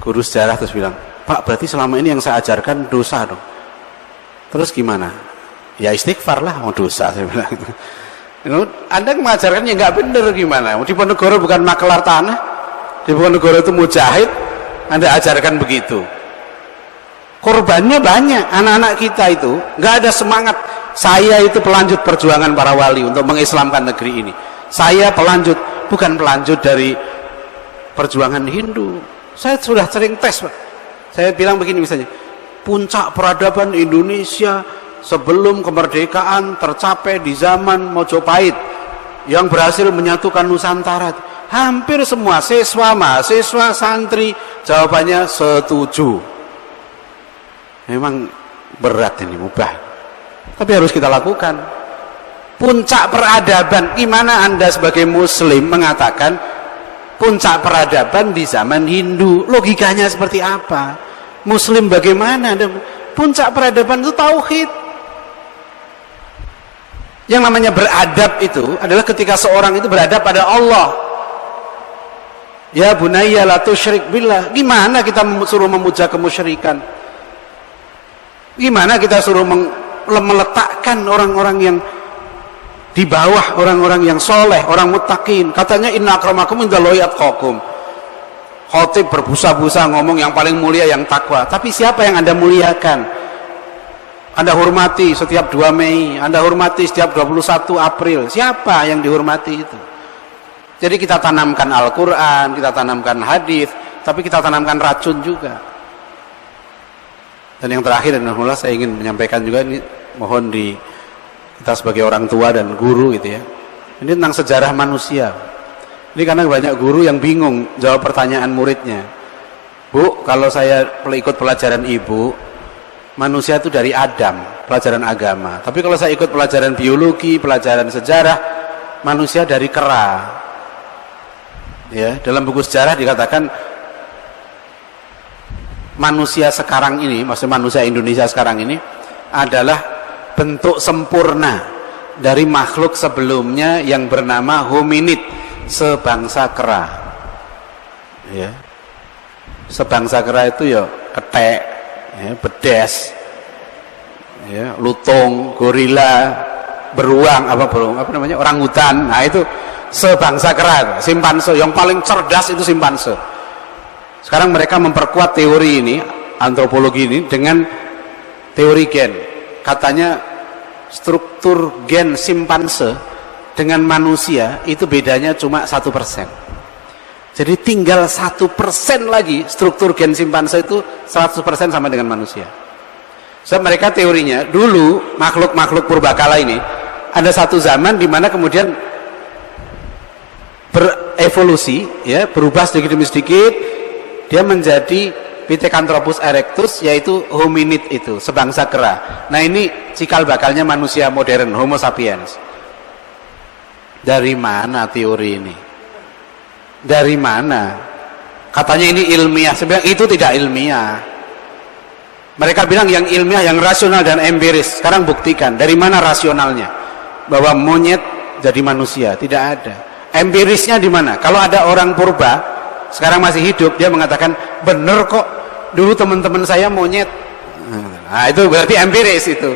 guru sejarah terus bilang, Pak berarti selama ini yang saya ajarkan dosa dong. Terus gimana? Ya istighfar lah, mau dosa saya bilang. Anda mengajarkannya nggak benar gimana? Di Ponegoro bukan makelar tanah, di Ponegoro itu mujahid, Anda ajarkan begitu. Korbannya banyak, anak-anak kita itu nggak ada semangat. Saya itu pelanjut perjuangan para wali untuk mengislamkan negeri ini. Saya pelanjut, bukan pelanjut dari perjuangan Hindu. Saya sudah sering tes Pak. Saya bilang begini misalnya, puncak peradaban Indonesia sebelum kemerdekaan tercapai di zaman Mojopahit yang berhasil menyatukan Nusantara. Hampir semua siswa, mahasiswa, santri jawabannya setuju. Memang berat ini, mubah, tapi harus kita lakukan. Puncak peradaban, gimana Anda sebagai Muslim mengatakan puncak peradaban di zaman Hindu? Logikanya seperti apa? Muslim bagaimana? Puncak peradaban itu tauhid. Yang namanya beradab itu adalah ketika seorang itu beradab pada Allah. Ya bunayya la tusyrik billah. Gimana kita suruh memuja kemusyrikan? Gimana kita suruh meletakkan orang-orang yang di bawah, orang-orang yang soleh, orang muttaqin? Katanya inna akramakum indallahi atqakum. Khotib berbusa-busa ngomong yang paling mulia yang takwa, tapi siapa yang Anda muliakan? Anda hormati setiap 2 Mei, Anda hormati setiap 21 April. Siapa yang dihormati itu? Jadi kita tanamkan Al-Quran, kita tanamkan hadis, tapi kita tanamkan racun juga. Dan yang terakhir, saya ingin menyampaikan juga ini, mohon kita sebagai orang tua dan guru gitu ya. Ini tentang sejarah manusia. Ini karena banyak guru yang bingung jawab pertanyaan muridnya. Bu, kalau saya ikut pelajaran ibu, manusia itu dari Adam, pelajaran agama. Tapi kalau saya ikut pelajaran biologi, pelajaran sejarah, manusia dari kera. Ya, dalam buku sejarah dikatakan manusia sekarang ini, maksudnya manusia Indonesia sekarang ini adalah bentuk sempurna dari makhluk sebelumnya yang bernama hominid, sebangsa kera. Ya. Sebangsa kera itu ya ketek, ya, bedes, ya, lutung, gorila, beruang, apa namanya, orangutan. Nah itu sebangsa kera, simpanse. Yang paling cerdas itu simpanse. Sekarang mereka memperkuat teori ini, antropologi ini, dengan teori gen. Katanya struktur gen simpanse dengan manusia itu bedanya cuma 1%. Jadi tinggal 1% lagi struktur gen simpanse itu 100% sama dengan manusia. Sebab mereka teorinya, dulu makhluk-makhluk purbakala ini ada satu zaman di mana kemudian berevolusi, ya, berubah sedikit demi sedikit, dia menjadi Pithecanthropus erectus, yaitu hominid itu, sebangsa kera. Nah ini cikal bakalnya manusia modern, Homo sapiens. Dari mana teori ini? Dari mana? Katanya ini ilmiah. Saya bilang itu tidak ilmiah. Mereka bilang yang ilmiah, yang rasional dan empiris. Sekarang buktikan, dari mana rasionalnya? Bahwa monyet jadi manusia, tidak ada. Empirisnya di mana? Kalau ada orang purba sekarang masih hidup, dia mengatakan bener kok, dulu teman-teman saya monyet. Nah itu berarti empiris itu.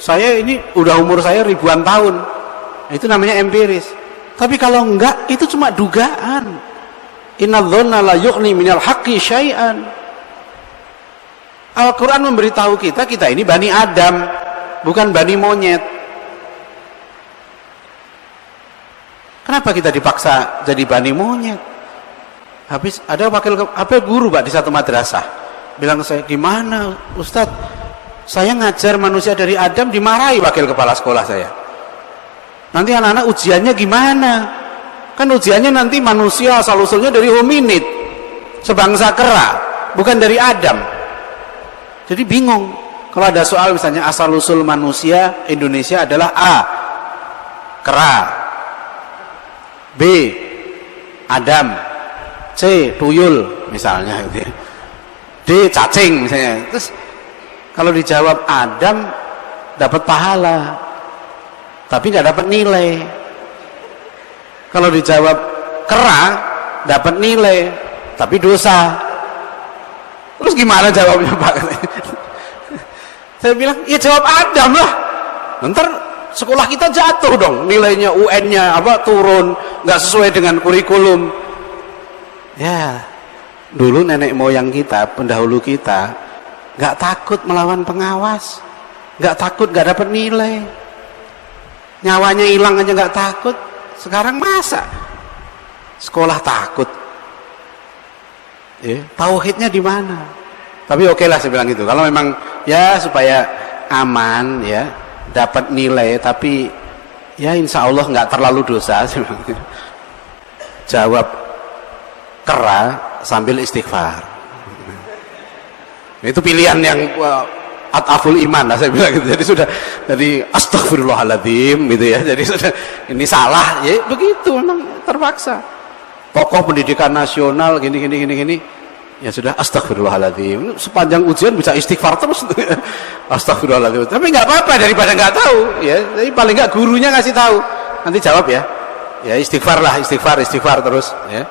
Saya ini udah umur saya ribuan tahun, itu namanya empiris. Tapi kalau enggak, itu cuma dugaan. Innadh-dhanna la yughni minal haqqi syai'an. Al-Quran memberitahu kita ini Bani Adam, bukan Bani monyet. Kenapa kita dipaksa jadi Bani monyet? Habis ada wakil guru Pak di satu madrasah bilang saya, gimana Ustadz, saya ngajar manusia dari Adam, dimarahi wakil kepala sekolah saya. Nanti anak-anak ujiannya gimana? Kan ujiannya nanti manusia asal usulnya dari hominid, sebangsa kera, bukan dari Adam. Jadi bingung kalau ada soal misalnya asal usul manusia Indonesia adalah A, kera, B, Adam, C, tuyul misalnya, D, cacing misalnya. Terus kalau dijawab Adam dapat pahala, tapi nggak dapat nilai. Kalau dijawab kera dapat nilai, tapi dosa. Terus gimana jawabnya Pak? Saya bilang ya jawab Adam lah. Ntar sekolah kita jatuh dong, nilainya UN-nya turun, nggak sesuai dengan kurikulum. Ya, dulu nenek moyang kita, pendahulu kita, nggak takut melawan pengawas, nggak takut nggak dapat nilai, nyawanya hilang aja nggak takut. Sekarang masa sekolah takut? Tauhidnya di mana? Tapi oke lah saya bilang gitu. Kalau memang ya supaya aman ya, dapat nilai, tapi ya insya Allah nggak terlalu dosa. Jawab kera sambil istighfar. Itu pilihan yang ataful iman lah saya bilang gitu. Jadi sudah, jadi astaghfirullahaladzim gitu ya. Jadi sudah ini salah ya, begitu memang terpaksa. Tokoh pendidikan nasional gini. Ya sudah astaghfirullahaladzim. Sepanjang ujian bisa istighfar terus. Astaghfirullahaladzim. Tapi nggak apa-apa daripada nggak tahu ya. Jadi paling nggak gurunya ngasih tahu. Nanti jawab ya. Ya istighfar lah, istighfar terus ya.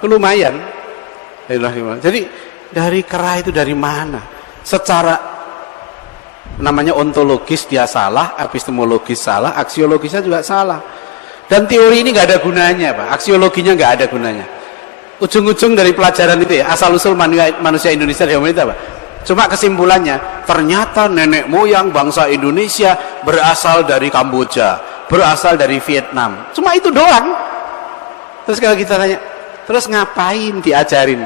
Itu lumayan. Jadi dari kera itu dari mana? Secara namanya ontologis dia salah, epistemologis salah, aksiologisnya juga salah. Dan teori ini nggak ada gunanya Pak. Aksiologinya nggak ada gunanya. Ujung-ujung dari pelajaran itu ya, asal usul manusia Indonesia di hominid apa? Cuma kesimpulannya, ternyata nenek moyang bangsa Indonesia berasal dari Kamboja, berasal dari Vietnam. Cuma itu doang. Terus kalau kita tanya, terus ngapain diajarin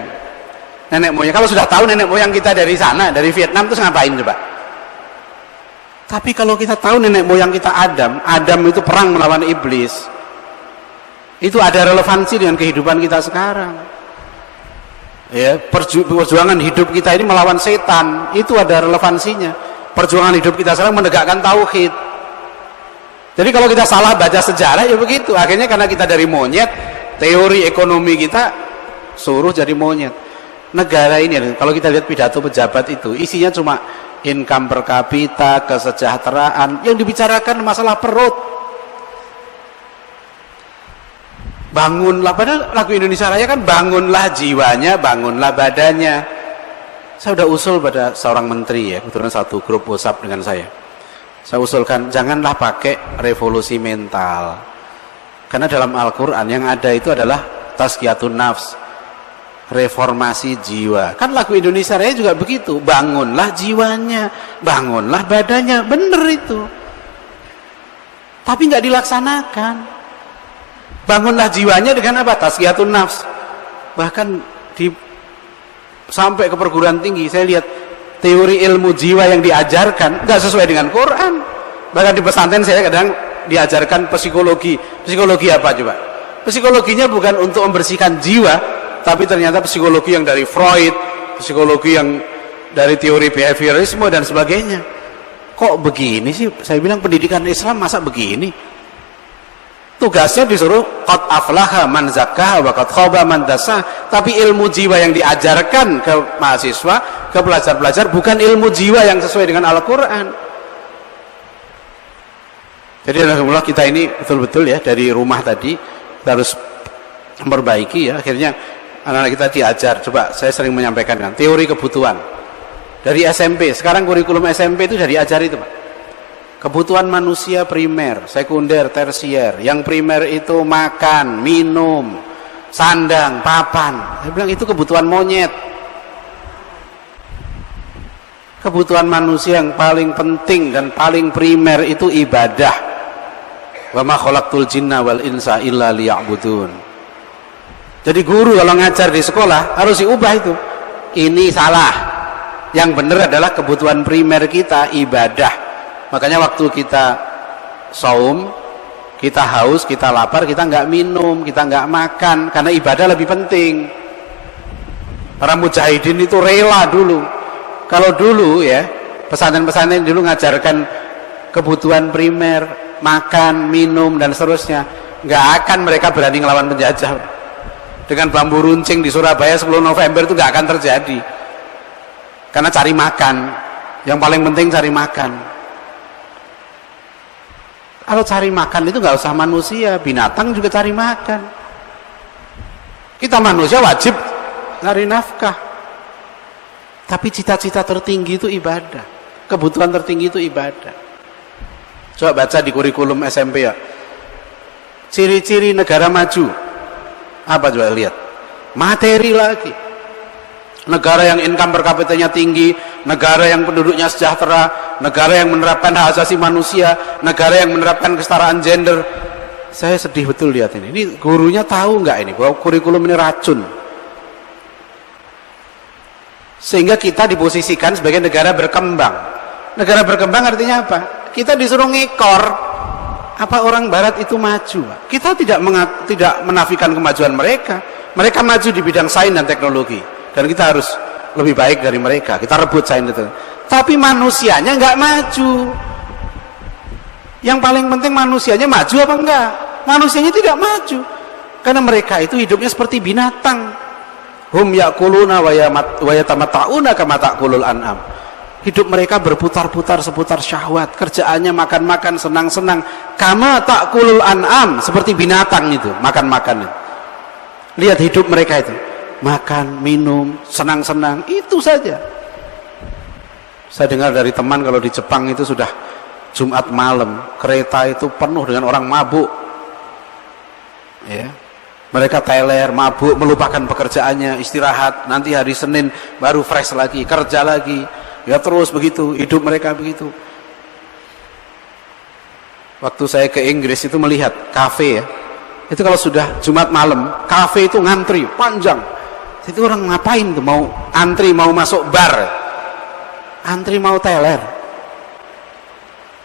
nenek moyang? Kalau sudah tahu nenek moyang kita dari sana, dari Vietnam, terus ngapain coba? Tapi kalau kita tahu nenek moyang kita Adam, Adam itu perang melawan iblis, itu ada relevansi dengan kehidupan kita sekarang. Ya, perjuangan hidup kita ini melawan setan, itu ada relevansinya. Perjuangan hidup kita sekarang menegakkan tauhid. Jadi kalau kita salah baca sejarah ya begitu. Akhirnya karena kita dari monyet, teori ekonomi kita suruh jadi monyet. Negara ini, kalau kita lihat pidato pejabat itu, isinya cuma income per kapita, kesejahteraan, yang dibicarakan masalah perut. Bangunlah, padahal lagu Indonesia Raya kan bangunlah jiwanya, bangunlah badannya. Saya udah usul pada seorang menteri ya, kebetulan satu grup WhatsApp dengan saya usulkan, janganlah pakai revolusi mental, karena dalam Al-Quran yang ada itu adalah tazkiyatun nafs, reformasi jiwa. Kan lagu Indonesia Raya juga begitu, bangunlah jiwanya, bangunlah badannya, bener itu, tapi nggak dilaksanakan. Bangunlah jiwanya dengan apa? Tazkiyatun nafs. Bahkan sampai ke perguruan tinggi saya lihat teori ilmu jiwa yang diajarkan nggak sesuai dengan Quran. Bahkan di pesantren saya kadang diajarkan psikologi. Psikologi apa coba? Psikologinya bukan untuk membersihkan jiwa, tapi ternyata psikologi yang dari Freud, psikologi yang dari teori behaviorisme dan sebagainya. Kok begini sih? Saya bilang pendidikan Islam masa begini? Tugasnya disuruh qad aflaha man zakkaha wa qad khaba man dassaha, tapi ilmu jiwa yang diajarkan ke mahasiswa, ke pelajar-pelajar bukan ilmu jiwa yang sesuai dengan Al-Qur'an. Jadi alhamdulillah kita ini betul-betul ya dari rumah tadi kita harus memperbaiki ya. Akhirnya anak-anak kita diajar, coba saya sering menyampaikan kan, teori kebutuhan dari SMP. Sekarang kurikulum SMP itu sudah diajari itu Pak. Kebutuhan manusia primer, sekunder, tersier. Yang primer itu makan, minum, sandang, papan. Saya bilang itu kebutuhan monyet. Kebutuhan manusia yang paling penting dan paling primer itu ibadah. Wa ma khalaqtul jinna wal insa illa liya'budun. Jadi guru kalau ngajar di sekolah harus diubah itu. Ini salah. Yang benar adalah kebutuhan primer kita ibadah. Makanya waktu kita saum, kita haus, kita lapar, kita nggak minum, kita nggak makan, karena ibadah lebih penting. Para mujahidin itu rela dulu. Kalau dulu ya, pesantren-pesantren dulu ngajarkan kebutuhan primer, makan, minum, dan seterusnya, nggak akan mereka berani ngelawan penjajah. Dengan bambu runcing di Surabaya 10 November itu nggak akan terjadi. Karena cari makan, yang paling penting cari makan. Kalau cari makan itu nggak usah manusia, binatang juga cari makan. Kita manusia wajib cari nafkah. Tapi cita-cita tertinggi itu ibadah. Kebutuhan tertinggi itu ibadah. Coba baca di kurikulum SMP ya. Ciri-ciri negara maju. Apa coba lihat? Materi lagi. Negara yang income per kapitanya tinggi, negara yang penduduknya sejahtera, negara yang menerapkan hak asasi manusia, negara yang menerapkan kesetaraan gender. Saya sedih betul lihat ini. Ini gurunya tahu nggak ini bahwa kurikulum ini racun? Sehingga kita diposisikan sebagai negara berkembang. Negara berkembang artinya apa? Kita disuruh ngekor apa orang Barat itu maju. Kita tidak menafikan kemajuan mereka. Mereka maju di bidang sains dan teknologi. Dan kita harus lebih baik dari mereka. Kita rebut sains itu. Tapi manusianya nggak maju. Yang paling penting manusianya maju apa enggak? Manusianya tidak maju. Karena mereka itu hidupnya seperti binatang. Hum yakuluna wa yatamatta'una kama ta'kulul an'am. Hidup mereka berputar-putar seputar syahwat. Kerjaannya makan-makan, senang-senang. Kama ta'kulul an'am. Seperti binatang itu, makan-makan. Lihat hidup mereka itu. Makan, minum, senang-senang, itu saja. Saya dengar dari teman kalau di Jepang itu sudah Jumat malam, kereta itu penuh dengan orang mabuk. Ya. Mereka teler, mabuk, melupakan pekerjaannya, istirahat, nanti hari Senin baru fresh lagi, kerja lagi. Ya terus begitu, hidup mereka begitu. Waktu saya ke Inggris itu melihat kafe ya, itu kalau sudah Jumat malam, kafe itu ngantri panjang. Itu orang ngapain tuh, mau antri, mau masuk bar, antri mau teler.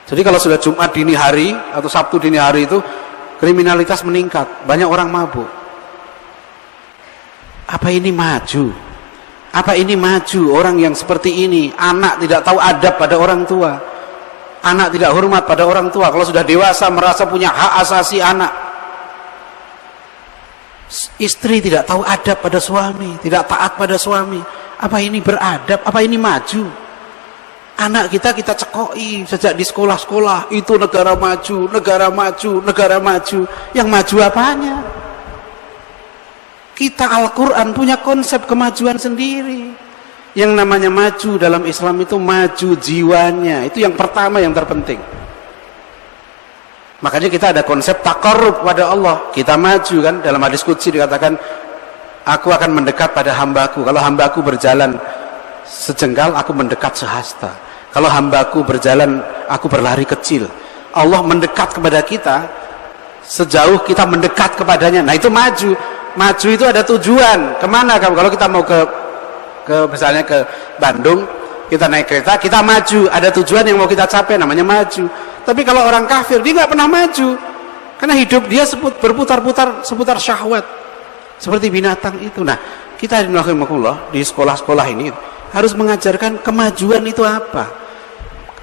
Jadi kalau sudah Jumat dini hari atau Sabtu dini hari itu kriminalitas meningkat, banyak orang mabuk. Apa ini maju? Apa ini maju orang yang seperti ini? Anak tidak tahu adab pada orang tua, anak tidak hormat pada orang tua. Kalau sudah dewasa merasa punya hak asasi anak. Istri tidak tahu adab pada suami, tidak taat pada suami. Apa ini beradab? Apa ini maju? Anak kita cekoi sejak di sekolah-sekolah, itu negara maju, negara maju, negara maju. Yang maju apanya? Kita Al-Quran punya konsep kemajuan sendiri. Yang namanya maju dalam Islam itu maju jiwanya. Itu yang pertama, yang terpenting. Makanya kita ada konsep taqarrub pada Allah. Kita maju kan, dalam hadis qudsi dikatakan, aku akan mendekat pada hambaku. Kalau hambaku berjalan sejengkal, aku mendekat sehasta. Kalau hambaku berjalan, aku berlari kecil. Allah mendekat kepada kita sejauh kita mendekat kepadanya. Nah itu maju. Maju itu ada tujuan. Kemana kamu? Kalau kita mau ke misalnya ke Bandung, kita naik kereta, kita maju. Ada tujuan yang mau kita capai, namanya maju. Tapi kalau orang kafir, dia nggak pernah maju. Karena hidup dia berputar-putar seputar syahwat. Seperti binatang itu. Nah, kita di sekolah-sekolah ini harus mengajarkan kemajuan itu apa.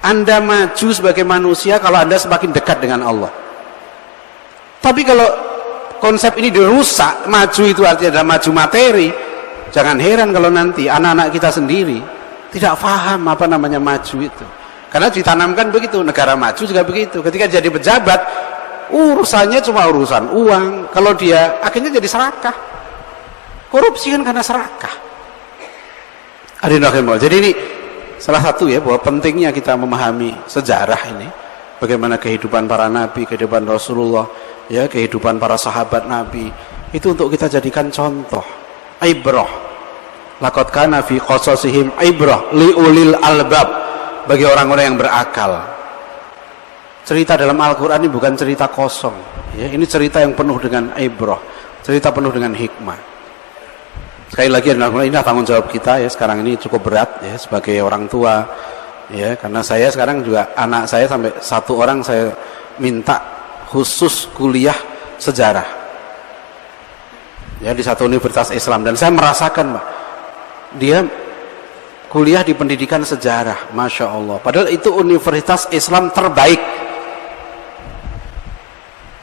Anda maju sebagai manusia kalau Anda semakin dekat dengan Allah. Tapi kalau konsep ini dirusak, maju itu artinya adalah maju materi, jangan heran kalau nanti anak-anak kita sendiri tidak paham apa namanya maju itu. Karena ditanamkan begitu, negara maju juga begitu. Ketika jadi pejabat, urusannya cuma urusan uang. Kalau dia akhirnya jadi serakah. Korupsi kan karena serakah. Jadi ini salah satu ya, bahwa pentingnya kita memahami sejarah ini, bagaimana kehidupan para nabi, kehidupan Rasulullah, ya, kehidupan para sahabat Nabi, itu untuk kita jadikan contoh, ibrah. Laqad kana fi qasasihim ibrah liulil albab, bagi orang-orang yang berakal. Cerita dalam Al-Quran ini bukan cerita kosong, ya, ini cerita yang penuh dengan ibrah, cerita penuh dengan hikmah. Sekali lagi ini tanggung jawab kita ya, sekarang ini cukup berat ya sebagai orang tua ya, karena saya sekarang juga anak saya sampai satu orang saya minta khusus kuliah sejarah ya di satu universitas Islam, dan saya merasakan Pak, dia kuliah di pendidikan sejarah, Masya Allah, padahal itu universitas Islam terbaik,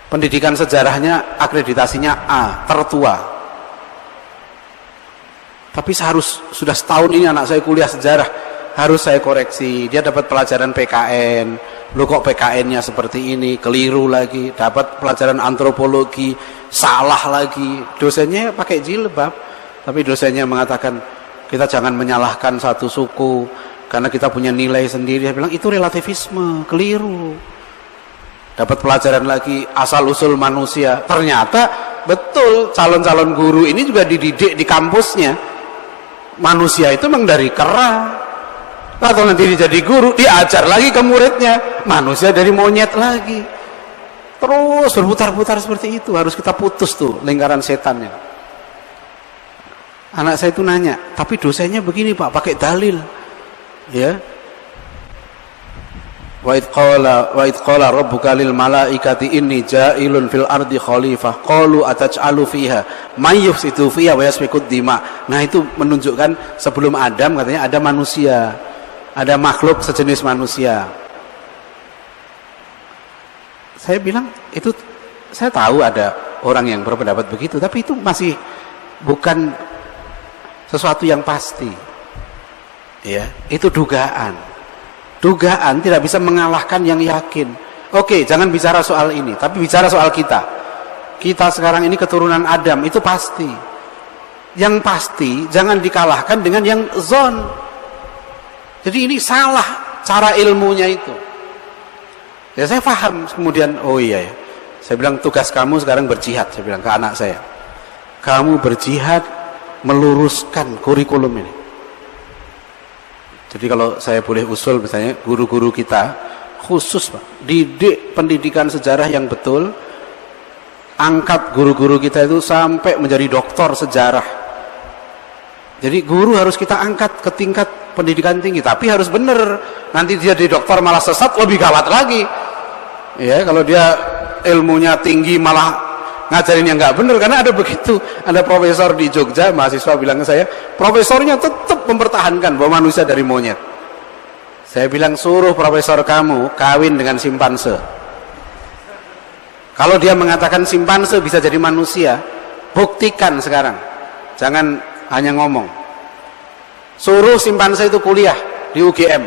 pendidikan sejarahnya akreditasinya A, tertua. Tapi sudah setahun ini anak saya kuliah sejarah, harus saya koreksi. Dia dapat pelajaran PKN, loh kok PKN-nya seperti ini, keliru lagi. Dapat pelajaran antropologi, salah lagi. Dosennya pakai jilbab, tapi dosennya mengatakan kita jangan menyalahkan satu suku karena kita punya nilai sendiri. Dia bilang itu relativisme, keliru. Dapat pelajaran lagi asal usul manusia. Ternyata betul, calon-calon guru ini juga dididik di kampusnya. Manusia itu memang dari kera, atau nanti dia jadi guru diajar lagi ke muridnya, manusia dari monyet lagi, terus berputar-putar seperti itu. Harus kita putus tuh lingkaran setannya. Anak saya itu nanya, tapi dosennya begini Pak, pakai dalil ya. Wa id qala rabbuka lil malaikati inni ja'ilun fil ardi khalifah qalu ataj'alu fiha may yufsidu fiha wa yasfikud dima. Nah itu menunjukkan sebelum Adam katanya ada manusia, ada makhluk sejenis manusia. Saya bilang itu, saya tahu ada orang yang berpendapat begitu, tapi itu masih bukan sesuatu yang pasti ya, itu dugaan. Dugaan tidak bisa mengalahkan yang yakin. Oke, jangan bicara soal ini, tapi bicara soal kita. Kita sekarang ini keturunan Adam, itu pasti. Yang pasti jangan dikalahkan dengan yang zon. Jadi ini salah cara ilmunya itu. Ya saya paham kemudian, oh iya ya. Saya bilang tugas kamu sekarang berjihad, saya bilang ke anak saya. kamu berjihad meluruskan kurikulum ini. Jadi kalau saya boleh usul, misalnya guru-guru kita khusus Pak, didik pendidikan sejarah yang betul, angkat guru-guru kita itu sampai menjadi doktor sejarah. Jadi guru harus kita angkat ke tingkat pendidikan tinggi, tapi harus benar. Nanti dia di dokter malah sesat, lebih gawat lagi. Ya, kalau dia ilmunya tinggi malah ngajarin yang nggak benar, karena ada begitu. Ada profesor di Jogja, mahasiswa bilang ke saya, profesornya tetap mempertahankan bahwa manusia dari monyet. Saya bilang, suruh profesor kamu kawin dengan simpanse. Kalau dia mengatakan simpanse bisa jadi manusia, buktikan sekarang. Jangan hanya ngomong. Suruh simpanse itu kuliah di UGM.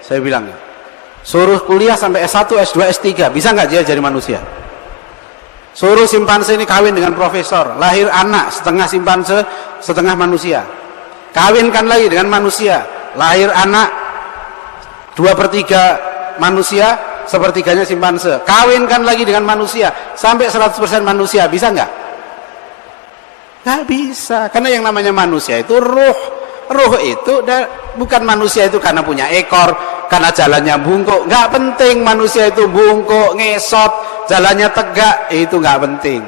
Saya bilang, suruh kuliah sampai S1, S2, S3, bisa nggak dia jadi manusia? Suruh simpanse ini kawin dengan profesor, lahir anak setengah simpanse, setengah manusia. Kawinkan lagi dengan manusia, lahir anak 2/3 manusia, sepertiganya simpanse. Kawinkan lagi dengan manusia sampai 100% manusia, bisa nggak? Nggak bisa, karena yang namanya manusia itu ruh. Ruh itu bukan manusia itu karena punya ekor, karena jalannya bungkuk. Nggak penting manusia itu bungkuk, ngesot, jalannya tegak, itu nggak penting.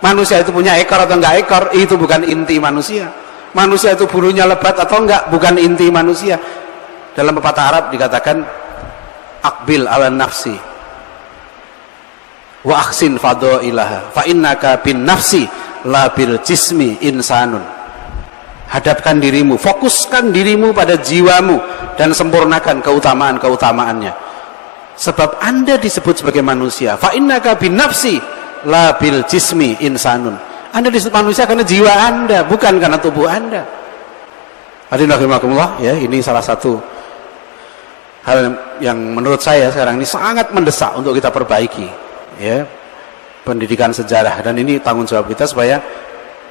Manusia itu punya ekor atau nggak ekor, itu bukan inti manusia. Manusia itu bulunya lebat atau enggak, bukan inti manusia. Dalam pepatah Arab dikatakan, akbil ala nafsi wa aksin fadailaha fa innaka bin nafsi la bil jismi insanun. Hadapkan dirimu, fokuskan dirimu pada jiwamu dan sempurnakan keutamaan-keutamaannya. Sebab Anda disebut sebagai manusia. Fa innaka bin nafsi la bil jismi insanun. Anda disebut manusia karena jiwa Anda, bukan karena tubuh Anda. Hadirin rahimakumullah, ya, ini salah satu hal yang menurut saya sekarang ini sangat mendesak untuk kita perbaiki, ya, pendidikan sejarah. Dan ini tanggung jawab kita supaya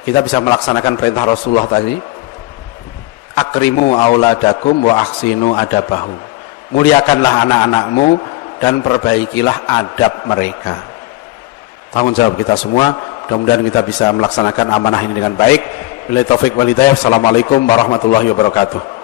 kita bisa melaksanakan perintah Rasulullah tadi, akrimu auladakum wa ahsinu adabahum. Muliakanlah anak-anakmu dan perbaikilah adab mereka. Tanggung jawab kita semua. Mudah-mudahan kita bisa melaksanakan amanah ini dengan baik. Billahi taufik wal hidayah. Assalamualaikum warahmatullahi wabarakatuh.